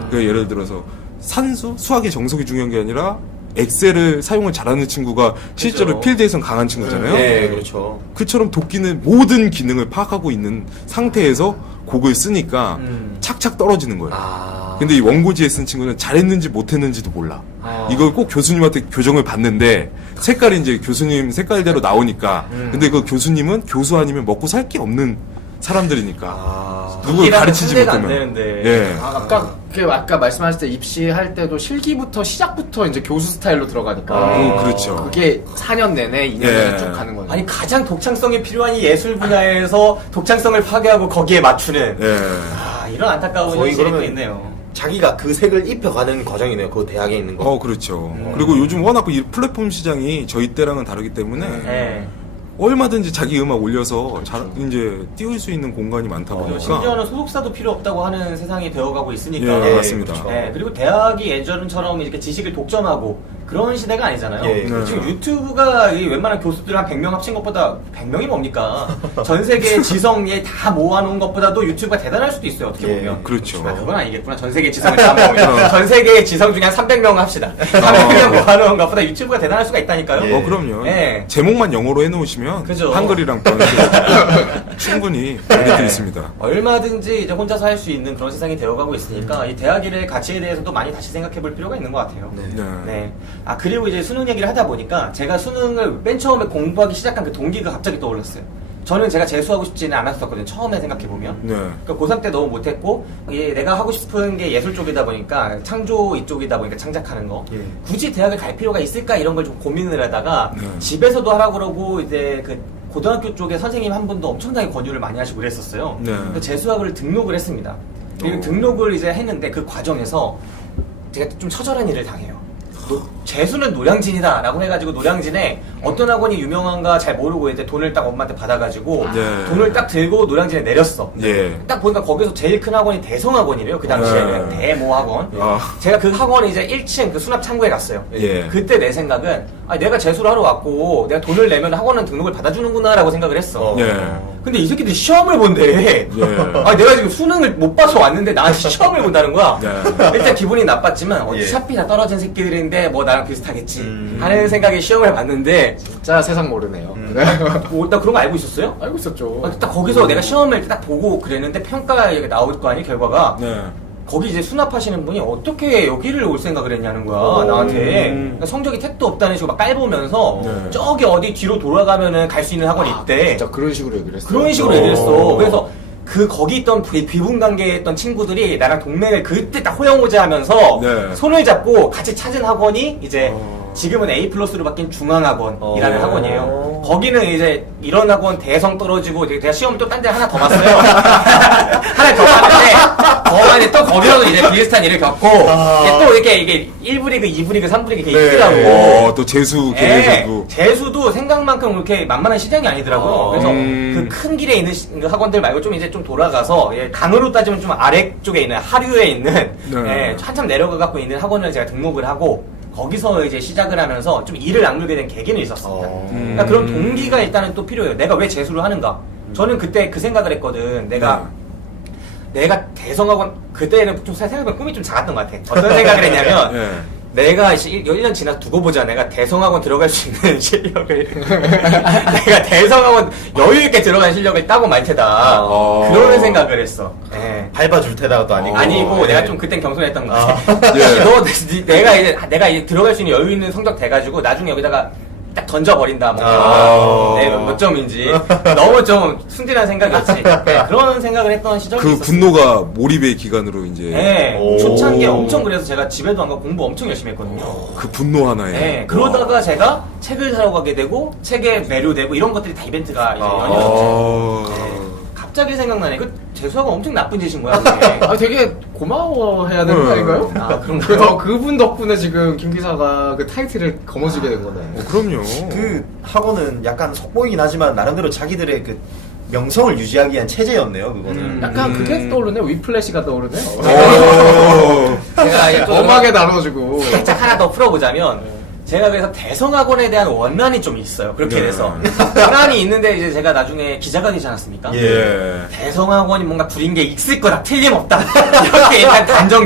그러니까 예를 들어서 산수, 수학의 정석이 중요한 게 아니라 엑셀을 사용을 잘하는 친구가 실제로 필드에선 강한 친구잖아요. 네, 그렇죠. 그처럼 도끼는 모든 기능을 파악하고 있는 상태에서 곡을 쓰니까 착착 떨어지는 거예요. 근데 이 원고지에 쓴 친구는 잘했는지 못했는지도 몰라. 이걸 꼭 교수님한테 교정을 받는데 색깔이 이제 교수님 색깔대로 나오니까 근데 그 교수님은 교수 아니면 먹고 살 게 없는 사람들이니까 누굴 가르치지 못하면 아까 말씀하실 때 입시할 때도 실기부터 시작부터 이제 교수 스타일로 들어가니까 그렇죠. 그게 4년 내내 2년 내내 쭉 가는 거죠. 아니 가장 독창성이 필요한 이 예술 분야에서 독창성을 파괴하고 거기에 맞추는 이런 안타까운 거의 현실이 또 그러면 있네요. 자기가 그 색을 입혀가는 과정이네요. 그 대학에 있는 거. 그렇죠. 그리고 요즘 워낙 이 플랫폼 시장이 저희 때랑은 다르기 때문에 얼마든지 자기 음악 올려서 이제 띄울 수 있는 공간이 많다 보니까 심지어는 소속사도 필요 없다고 하는 세상이 되어가고 있으니까. 맞습니다. 그리고 대학이 예전처럼 이렇게 지식을 독점하고 그런 시대가 아니잖아요. 지금 유튜브가 웬만한 교수들 한 100명 합친 것보다 100명이 뭡니까? 전 세계 지성에 다 모아놓은 것보다도 유튜브가 대단할 수도 있어요. 어떻게 보면. 그렇죠. 그건 아니겠구나. 전 세계 지성을 다 모으면. 전 세계의 지성 중에 한 300명 합시다. 300명 모아놓은 것보다 유튜브가 대단할 수가 있다니까요. 그럼요. 제목만 영어로 해놓으시면 그죠. 한글이랑 번역 충분히 메리트 있습니다. 얼마든지 이제 혼자서 할 수 있는 그런 세상이 되어가고 있으니까 이 대학 일의 가치에 대해서도 많이 다시 생각해볼 필요가 있는 것 같아요. 네. 그리고 이제 수능 얘기를 하다 보니까 제가 수능을 맨 처음에 공부하기 시작한 그 동기가 갑자기 떠올랐어요. 저는 제가 재수하고 싶지는 않았었거든요. 처음에 생각해보면. 그러니까 고3 때 너무 못했고 내가 하고 싶은 게 예술 쪽이다 보니까 창조 이쪽이다 보니까 창작하는 거 굳이 대학을 갈 필요가 있을까 이런 걸 좀 고민을 하다가 집에서도 하라고 그러고 이제 그 고등학교 쪽에 선생님 한 분도 엄청나게 권유를 많이 하시고 그랬었어요. 그래서 재수학을 등록을 했습니다. 그리고 등록을 이제 했는데 그 과정에서 제가 좀 처절한 일을 당해요. 재수는 노량진이다 라고 해가지고 노량진에 어떤 학원이 유명한가 잘 모르고 이제 돈을 딱 엄마한테 받아가지고 돈을 딱 들고 노량진에 내렸어. 딱 보니까 거기서 제일 큰 학원이 대성학원이래요. 그 당시에는 대모 학원. 제가 그 학원 이제 1층 그 수납 창구에 갔어요. 그때 내 생각은 내가 재수를 하러 왔고 내가 돈을 내면 학원은 등록을 받아주는구나 라고 생각을 했어. 근데 이 새끼들이 시험을 본대. 내가 지금 수능을 못 봐서 왔는데 나한테 시험을 본다는 거야. 일단 기분이 나빴지만 어차피 다 떨어진 새끼들인데 뭐 나랑 비슷하겠지 하는 생각에 시험을 봤는데 진짜 세상 모르네요. 나 그런 거 알고 있었어요? 알고 있었죠. 딱 거기서 내가 시험을 딱 보고 그랬는데 평가가 나올 거 아니 결과가 거기 이제 수납하시는 분이 어떻게 여기를 올 생각을 했냐는 거야 나한테. 그러니까 성적이 택도 없다는 식으로 막 깔보면서 저기 어디 뒤로 돌아가면은 갈 수 있는 학원이 있대. 진짜 그런 식으로 얘기를 했어. 그런 식으로 얘기를 했어. 그래서 거기 있던 비분관계에 있던 친구들이 나랑 동맹을 그때 딱 호영호제하면서 손을 잡고 같이 찾은 학원이 이제 지금은 A+로 바뀐 중앙학원이라는 어. 학원이에요. 거기는 이제 이런 학원 대성 떨어지고 제가 시험을 또 딴 데 하나 더 봤어요. 하나 더 봤는데 거만에 또 거기서도 이제 비슷한 일을 겪고 또 이게 1부 리그, 2부 리그, 3부 리그 이렇게 있더라고. 또 재수 예, 계에서도 재수도 생각만큼 그렇게 만만한 시장이 아니더라고요. 그래서 그 큰 길에 있는 학원들 말고 좀 이제 좀 돌아가서 강으로 따지면 좀 아래쪽에 있는 하류에 있는 네. 한참 내려가 갖고 있는 학원을 제가 등록을 하고 거기서 이제 시작을 하면서 좀 일을 악물게 된 계기는 있었습니다. 그러니까 그런 동기가 일단은 또 필요해요. 내가 왜 재수를 하는가? 저는 그때 그 생각을 했거든. 내가 대성학원 그때는 좀 생각해보면 꿈이 좀 작았던 것 같아. 어떤 생각을 했냐면 예. 내가 1년 지나서 두고 보자. 내가 대성학원 들어갈 수 있는 실력을 내가 대성학원 여유 있게 들어간 실력을 따고 말 테다. 그런 생각을 했어. 예. 밟아줄 테다가 또 아니고. 아니고 예. 내가 좀 그땐 겸손했던 것 같아. 예. 내가 이제 들어갈 수 있는 여유 있는 성적 돼가지고 나중에 여기다가 딱 던져버린다. 내가 몇 점인지 너무 좀 순진한 생각이었지. 네, 그런 생각을 했던 시절이 그 있었어요. 분노가 몰입의 기간으로 이제 네, 오. 초창기에 엄청 그래서 제가 집에도 안 가고 공부 엄청 열심히 했거든요. 그 분노 하나에 네, 그러다가 제가 책을 사러 가게 되고 책에 매료되고 이런 것들이 다 이벤트가 이제 연이었죠. 네, 갑자기 생각나네. 그 재수학원 엄청 나쁜 짓인 거야. 그게. 아, 되게 고마워해야 되는 거 아닌가요? 아, 그런가요? 그래서 그분 덕분에 지금 김 기사가 그 타이틀을 거머쥐게 된 거네. 그럼요. 그 학원은 약간 속보이긴 하지만 나름대로 자기들의 그 명성을 유지하기 위한 체제였네요, 그거는. 약간 그게 떠오르네. 위플래시가 떠오르네. 제가 이제 또 엄하게 나눠주고. 살짝 하나 더 풀어보자면 제가 그래서 대성학원에 대한 원한이 좀 있어요. 그렇게 네. 돼서 원한이 있는데 이제 제가 나중에 기자가 되지 않았습니까? 예. 대성학원이 뭔가 구린 게 있을 거다, 틀림없다 이렇게 일단 단정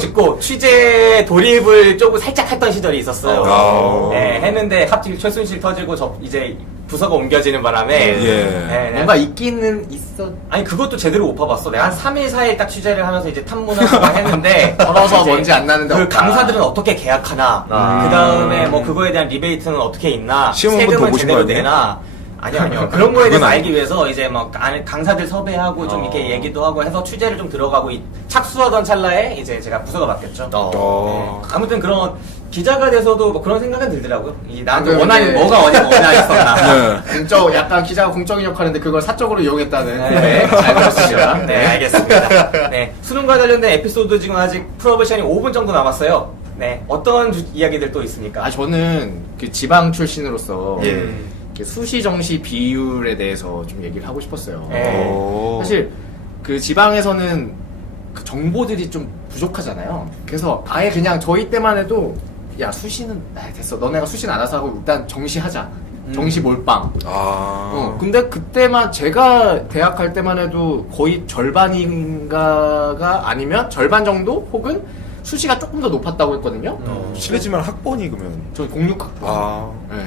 짓고 취재 돌입을 조금 살짝 했던 시절이 있었어요. 네, 했는데 갑자기 최순실 터지고 이제 부서가 옮겨지는 바람에 예. 뭔가 있기는 있어. 아니 그것도 제대로 못 봐봤어. 내가 한 3일 4일 딱 취재를 하면서 이제 탐문을 했는데 걸어서 이제 먼지 안 나는데 그 없다. 강사들은 어떻게 계약하나 그 다음에 뭐 그거에 대한 리베이트는 어떻게 있나 시험 한번 더 세금은 보신 거 제대로 아니에요? 되나 아니요 그런 거에 대해서 그건 알기 위해서 이제 막 강사들 섭외하고 좀 이렇게 얘기도 하고 해서 취재를 좀 들어가고 착수하던 찰나에 이제 제가 부서가 바뀌었죠. 네. 아무튼 그런 기자가 돼서도 뭐 그런 생각은 들더라고요. 나한테 원한이 뭐가 원한이 있었나. 약간 기자가 공적인 역할인데 그걸 사적으로 이용했다는. 네, 잘 들었습니다. 네, 알겠습니다. 네, 수능과 관련된 에피소드 지금 아직 풀어볼 시간이 5분 정도 남았어요. 네, 어떤 이야기들 또 있습니까? 아, 저는 그 지방 출신으로서 예. 그 수시 정시 비율에 대해서 좀 얘기를 하고 싶었어요. 네. 사실 그 지방에서는 그 정보들이 좀 부족하잖아요. 그래서 아예 그냥 저희 때만 해도 야 수시는 됐어. 너네가 수시는 알아서 하고 일단 정시하자. 정시 몰빵. 근데 그때만 제가 대학 갈 때만 해도 거의 절반인가가 아니면 절반 정도 혹은 수시가 조금 더 높았다고 했거든요. 실례지만 학번이 그러면 저 06학번. 네.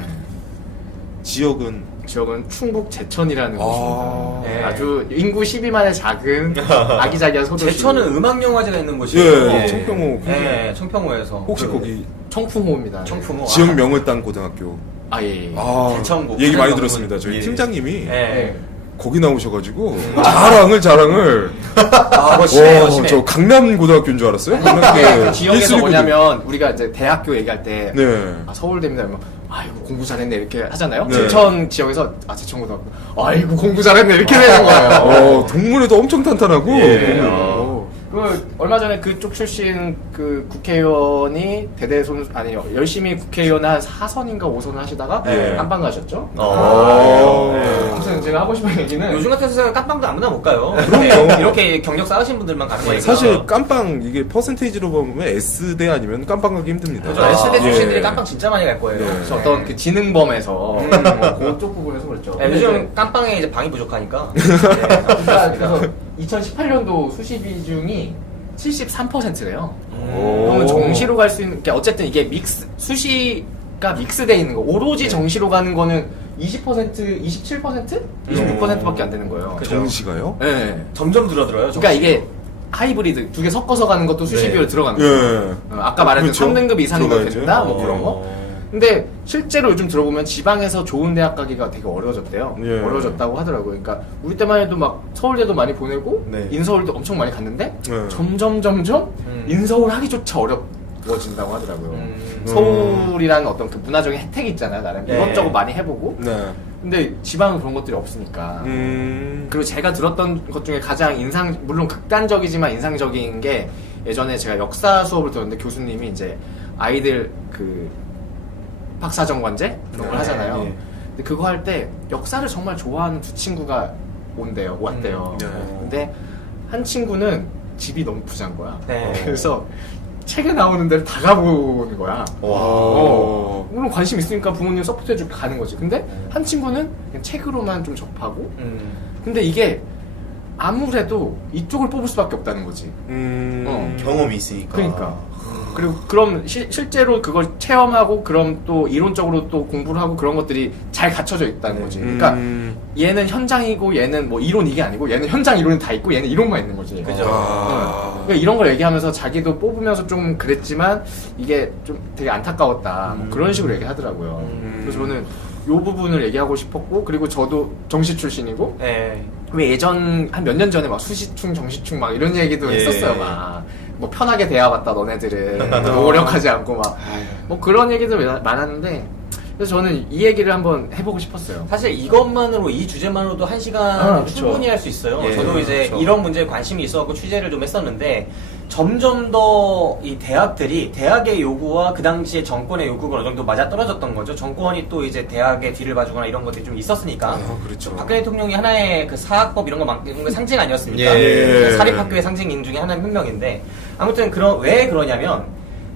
지역은 지역은 충북 제천이라는 곳입니다. 네. 아주 인구 12만의 작은 아기자기한 소도시. 제천은 음악영화제가 있는 곳이에요. 예, 청평호. 네, 청평호에서. 혹시 거기 청풍호입니다. 청풍호. 지역명을 딴 고등학교. 예. 제천고. 얘기 많이 고등학교. 들었습니다. 저희 예. 팀장님이 네. 거기 나오셔가지고 자랑을 뭐 심해요, 심해. 저 강남 고등학교인 줄 알았어요. 그 지역에서 일수리고등- 뭐냐면 우리가 이제 대학교 얘기할 때 네. 서울대입니다. 그러면 아이고 공부 잘했네 이렇게 하잖아요. 네. 제천 지역에서 제천고등학교 아이고 공부 잘했네 이렇게 되는 거예요. 동문회도 엄청 탄탄하고. 예. 그 얼마 전에 그쪽 출신 그 국회의원이 열심히 국회의원 한 4선인가 5선 하시다가 예. 깜빵 가셨죠. 네. 아무튼 제가 하고 싶은 얘기는 요즘 같은 세상에 깜빵도 아무나 못 가요. 네, 이렇게 경력 쌓으신 분들만 가는 거니까. 사실 깜빵 이게 퍼센테이지로 보면 S대 아니면 깜빵 가기 힘듭니다. 그죠. S대 출신들이 예. 깜빵 진짜 많이 갈 거예요. 그래서 어떤 그 지능범에서 그쪽 부분에서 그랬죠. 네, 요즘 깜빵에 이제 방이 부족하니까. 그래서 2018년도 수시 비중이 73%래요. 그러면 정시로 갈 수 있는, 그러니까 어쨌든 이게 수시가 믹스되어 있는 거, 오로지 정시로 가는 거는 20%, 27%? 26%밖에 안 되는 거예요. 정시가요? 네. 점점 줄어들어요. 그러니까 이게 하이브리드, 두 개 섞어서 가는 것도 수시 비율 들어가는 예. 거예요. 아까 말했던 그렇죠. 3등급 이상이면 들어가야죠. 된다? 뭐 그런 거. 근데 실제로 요즘 들어보면 지방에서 좋은 대학 가기가 되게 어려워졌대요. 예. 어려워졌다고 하더라고요. 그러니까 우리 때만 해도 막 서울대도 많이 보내고 네. 인서울도 엄청 많이 갔는데 네. 점점 인서울 하기조차 어려워진다고 하더라고요. 서울이라는 어떤 그 문화적인 혜택이 있잖아요. 나름 네. 이것저것 많이 해보고. 네. 근데 지방은 그런 것들이 없으니까. 그리고 제가 들었던 것 중에 가장 물론 극단적이지만 인상적인 게 예전에 제가 역사 수업을 들었는데 교수님이 이제 아이들 그 박사정관제 이런 걸 하잖아요. 네. 근데 그거 할 때 역사를 정말 좋아하는 두 친구가 왔대요. 네. 근데 한 친구는 집이 너무 부자인 거야. 네. 그래서 책에 나오는 데를 다 가보는 거야. 와. 물론 관심 있으니까 부모님 서포트해주고 가는 거지. 근데 한 친구는 그냥 책으로만 좀 접하고. 근데 이게 아무래도 이쪽을 뽑을 수밖에 없다는 거지. 경험이 있으니까. 그러니까. 그리고 그럼 실제로 그걸 체험하고 그럼 또 이론적으로 또 공부를 하고 그런 것들이 잘 갖춰져 있다는 거지. 그러니까 얘는 현장이고 얘는 뭐 이론 이게 아니고 얘는 현장 이론이 다 있고 얘는 이론만 있는 거지. 그죠. 그러니까 이런 걸 얘기하면서 자기도 뽑으면서 좀 그랬지만 이게 좀 되게 안타까웠다. 뭐 그런 식으로 얘기하더라고요. 그래서 저는 이 부분을 얘기하고 싶었고 그리고 저도 정시 출신이고 네. 왜 예전 한 몇 년 전에 막 수시충 정시충 막 이런 얘기도 예. 했었어요. 막 뭐 편하게 대화받다 너네들은 노력하지 않고 막 뭐 그런 얘기도 많았는데 그래서 저는 이 얘기를 한번 해보고 싶었어요. 사실 이것만으로 이 주제만으로도 1시간 그쵸. 충분히 할 수 있어요. 예, 저도 이제 그쵸. 이런 문제에 관심이 있어갖고 취재를 좀 했었는데 점점 더 이 대학들이 대학의 요구와 그 당시에 정권의 요구가 어느 정도 맞아 떨어졌던 거죠. 정권이 또 이제 대학의 뒤를 봐주거나 이런 것들이 좀 있었으니까. 그렇죠. 박근혜 대통령이 하나의 그 사학법 이런 거 상징 아니었습니까? 예. 사립학교의 상징인 중에 하나의 한 명인데 아무튼 왜 그러냐면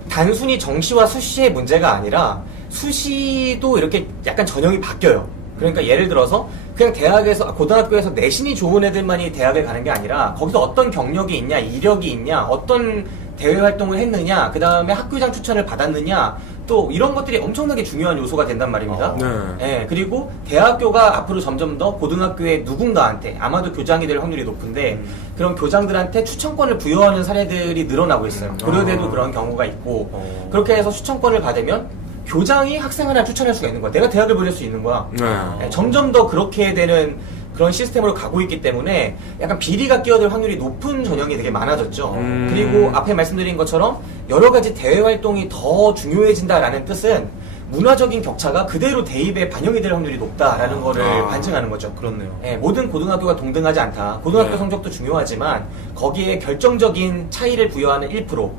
단순히 정시와 수시의 문제가 아니라 수시도 이렇게 약간 전형이 바뀌어요. 그러니까 예를 들어서 그냥 고등학교에서 내신이 좋은 애들만이 대학을 가는 게 아니라 거기서 어떤 경력이 있냐, 이력이 있냐, 어떤 대외 활동을 했느냐, 그 다음에 학교장 추천을 받았느냐, 또 이런 것들이 엄청나게 중요한 요소가 된단 말입니다. 예, 그리고 대학교가 앞으로 점점 더 고등학교의 누군가한테 아마도 교장이 될 확률이 높은데 그런 교장들한테 추천권을 부여하는 사례들이 늘어나고 있어요. 고려대도 그런 경우가 있고 그렇게 해서 추천권을 받으면 교장이 학생 하나 추천할 수가 있는 거야. 내가 대학을 보낼 수 있는 거야. 예, 점점 더 그렇게 되는 그런 시스템으로 가고 있기 때문에 약간 비리가 끼어들 확률이 높은 전형이 되게 많아졌죠. 그리고 앞에 말씀드린 것처럼 여러 가지 대외 활동이 더 중요해진다라는 뜻은 문화적인 격차가 그대로 대입에 반영이 될 확률이 높다라는 거를 반증하는 거죠. 그렇네요. 예, 모든 고등학교가 동등하지 않다. 고등학교 성적도 중요하지만 거기에 결정적인 차이를 부여하는 1%,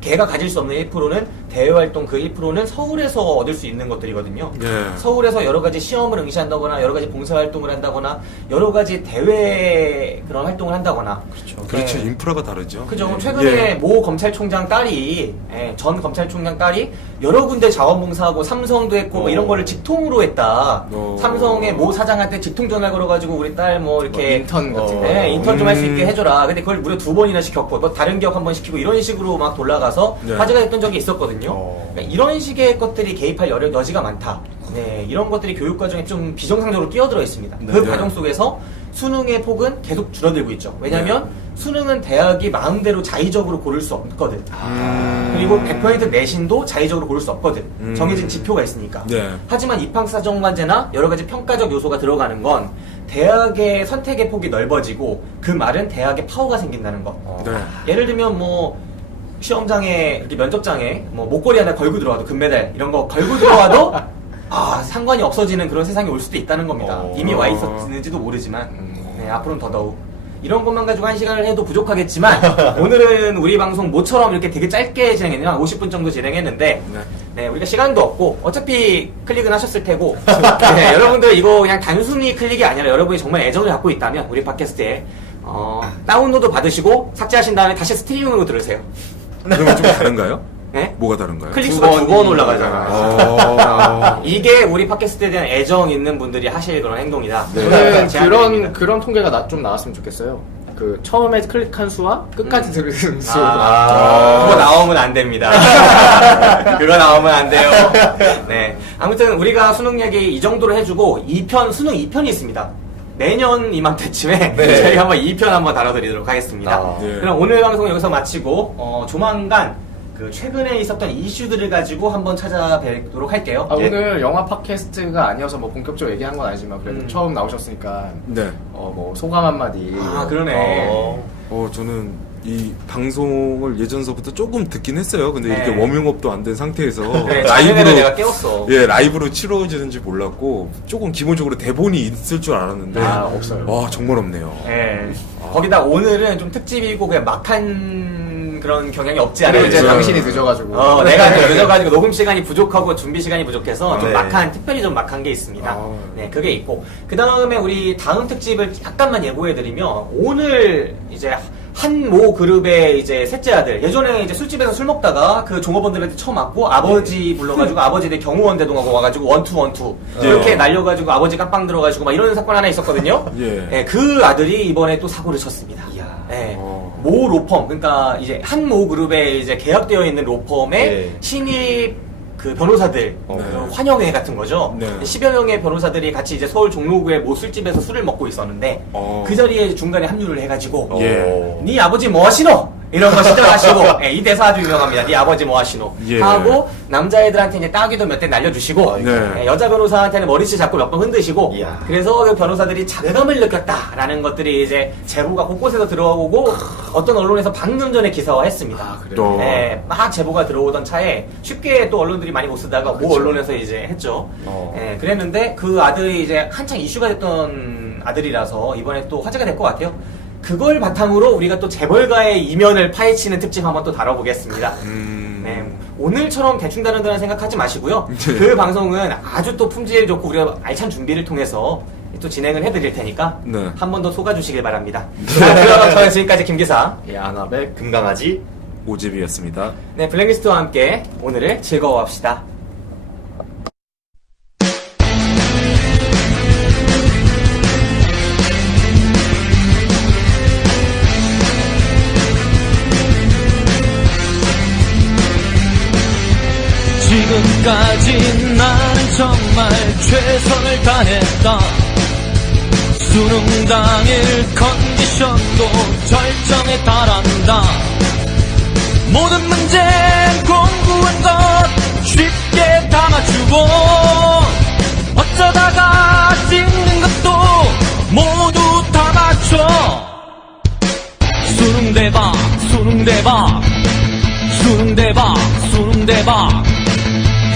걔가 가질 수 없는 1%는 대외활동 그 1%는 서울에서 얻을 수 있는 것들이거든요. 네. 서울에서 여러 가지 시험을 응시한다거나 여러 가지 봉사활동을 한다거나 여러 가지 대외 그런 활동을 한다거나 그렇죠. 네. 인프라가 다르죠. 그죠. 최근에 예. 모 검찰총장 딸이 전 검찰총장 딸이 여러 군데 자원봉사하고 삼성도 했고 뭐 이런 거를 직통으로 했다. 삼성의 모 사장한테 직통 전화 걸어가지고 우리 딸 뭐 이렇게 인턴 같은 거. 인턴 좀 할 수 있게 해줘라. 근데 그걸 무려 2번이나 시켰고 또 다른 기업 한 번 시키고 이런 식으로 막 돌아가서 네. 화제가 됐던 적이 있었거든요. 그러니까 이런 식의 것들이 개입할 여지가 많다. 네, 이런 것들이 교육 과정에 좀 비정상적으로 끼어들어 있습니다. 그 네. 과정 속에서 수능의 폭은 계속 줄어들고 있죠. 왜냐하면 수능은 대학이 마음대로 자의적으로 고를 수 없거든. 그리고 100% 내신도 자의적으로 고를 수 없거든. 정해진 지표가 있으니까. 네. 하지만 입학사정관제나 여러 가지 평가적 요소가 들어가는 건 대학의 선택의 폭이 넓어지고 그 말은 대학의 파워가 생긴다는 것. 네. 예를 들면 뭐 시험장에 이렇게 면접장에 뭐 목걸이 하나 걸고 들어와도 금메달 이런 거 걸고 들어와도 상관이 없어지는 그런 세상이 올 수도 있다는 겁니다. 이미 와 있었는지도 모르지만 네, 앞으로는 더더욱 이런 것만 가지고 1시간을 해도 부족하겠지만 오늘은 우리 방송 모처럼 이렇게 되게 짧게 진행했네요. 한 50분 정도 진행했는데 네, 우리가 시간도 없고 어차피 클릭은 하셨을 테고 네, 여러분들 이거 그냥 단순히 클릭이 아니라 여러분이 정말 애정을 갖고 있다면 우리 팟캐스트에 다운로드 받으시고 삭제하신 다음에 다시 스트리밍으로 들으세요. 그러면 좀 다른가요? 네? 뭐가 다른가요? 클릭수가 2번 올라가잖아요. 어. 이게 우리 팟캐스트에 대한 애정 있는 분들이 하실 그런 행동이다. 저는 제안드립니다. 그런 통계가 좀 나왔으면 좋겠어요. 그 처음에 클릭한 수와 끝까지 들은 수. 그거 나오면 안 됩니다. 그거 나오면 안 돼요. 네. 아무튼 우리가 수능 얘기 이 정도로 해주고 수능 2편이 있습니다. 내년 이맘때쯤에 저희 한번 2편 한번 다뤄드리도록 하겠습니다. 네. 그럼 오늘 방송 여기서 마치고 조만간 그 최근에 있었던 이슈들을 가지고 한번 찾아뵙도록 할게요. 오늘 영화 팟캐스트가 아니어서 뭐 본격적으로 얘기한 건 아니지만 그래도 처음 나오셨으니까 네. 뭐 소감 한마디. 그러네. 저는 이 방송을 예전서부터 조금 듣긴 했어요. 근데 네. 이렇게 워밍업도 안 된 상태에서 네, 작년에는 내가 깨웠어. 예, 라이브로 치러지는지 몰랐고 조금 기본적으로 대본이 있을 줄 알았는데 없어요. 와, 정말 없네요. 예. 거기다 오늘은 좀 특집이고 그냥 막한 그런 경향이 없지 않아요. 그리고 이제 네. 당신이 늦어가지고. 내가 좀 늦어가지고 녹음 시간이 부족하고 준비 시간이 부족해서 좀 네. 막한, 특별히 좀 막한 게 있습니다. 아. 네, 그게 있고. 그 다음에 우리 다음 특집을 약간만 예고해드리면, 오늘 이제 한 모 그룹의 이제 셋째 아들, 예전에 이제 술집에서 술 먹다가 그 종업원들한테 처음 맞고 아버지 불러가지고 아버지들 경호원 대동하고 와가지고 원투 이렇게 날려가지고 아버지 깜빵 들어가지고 막 이런 사건 하나 있었거든요. 예. 네, 그 아들이 이번에 또 사고를 쳤습니다. 네, 모 로펌, 그러니까 이제 한 모 그룹에 이제 계약되어 있는 로펌의 네. 신입 그 변호사들 그 환영회 같은 거죠. 네. 10여 명의 변호사들이 같이 이제 서울 종로구의 모 술집에서 술을 먹고 있었는데 어. 그 자리에 중간에 합류를 해가지고 예. 네 아버지 뭐 하시노? 이런 거 시작하시고 예, 이 대사 아주 유명합니다. 네 아버지 뭐 하시노? 예. 하고 남자애들한테 이제 따귀도 몇 대 날려주시고 네. 예, 여자 변호사한테는 머리채 잡고 몇 번 흔드시고 이야. 그래서 그 변호사들이 자괴감을 느꼈다라는 것들이 이제 제보가 곳곳에서 들어오고 어떤 언론에서 방금 전에 기사화했습니다. 또. 네, 막 제보가 들어오던 차에 쉽게 또 언론들이 많이 못 쓰다가 모 언론에서 이제 했죠. 예, 그랬는데 그 아들이 이제 한창 이슈가 됐던 아들이라서 이번에 또 화제가 될 것 같아요. 그걸 바탕으로 우리가 또 재벌가의 이면을 파헤치는 특집 한번 또 다뤄보겠습니다. 네, 오늘처럼 대충 다룬다는 생각하지 마시고요. 그 방송은 아주 또 품질 좋고 우리가 알찬 준비를 통해서 또 진행을 해드릴 테니까 네. 한 번 더 속아주시길 바랍니다. 자, 그럼 저는 지금까지 김기사, 아나백. 금강아지 오집이었습니다. 네, 블랙리스트와 함께 오늘을 즐거워합시다. 지금까지 나는 정말 최선을 다했다. 수능 당일 컨디션도 절정에 달한다. 모든 문제 공부한 것 쉽게 다 맞추고 어쩌다가 찍는 것도 모두 다 맞춰. 수능 대박, 수능 대박, 수능 대박, 수능 대박,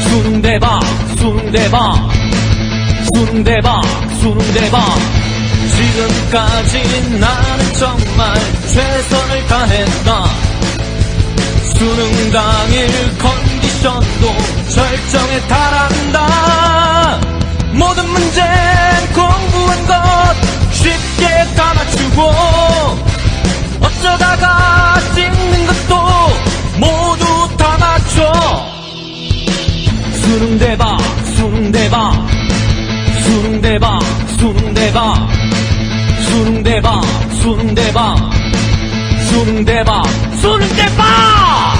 수능 대박, 수능 대박, 수능 대박, 수능 대박. 지금까지 나는 정말 최선을 다했다. 수능 당일 컨디션도 절정에 달한다. 모든 문제 공부한 것 쉽게 다 맞추고 어쩌다가 찍는 것도 모두 다 맞춰. 수능 대박, 수능 대박, 수능 대박, 수능 대박, 수능 대박, 수능 대박, 수능 대박, 수능 대박.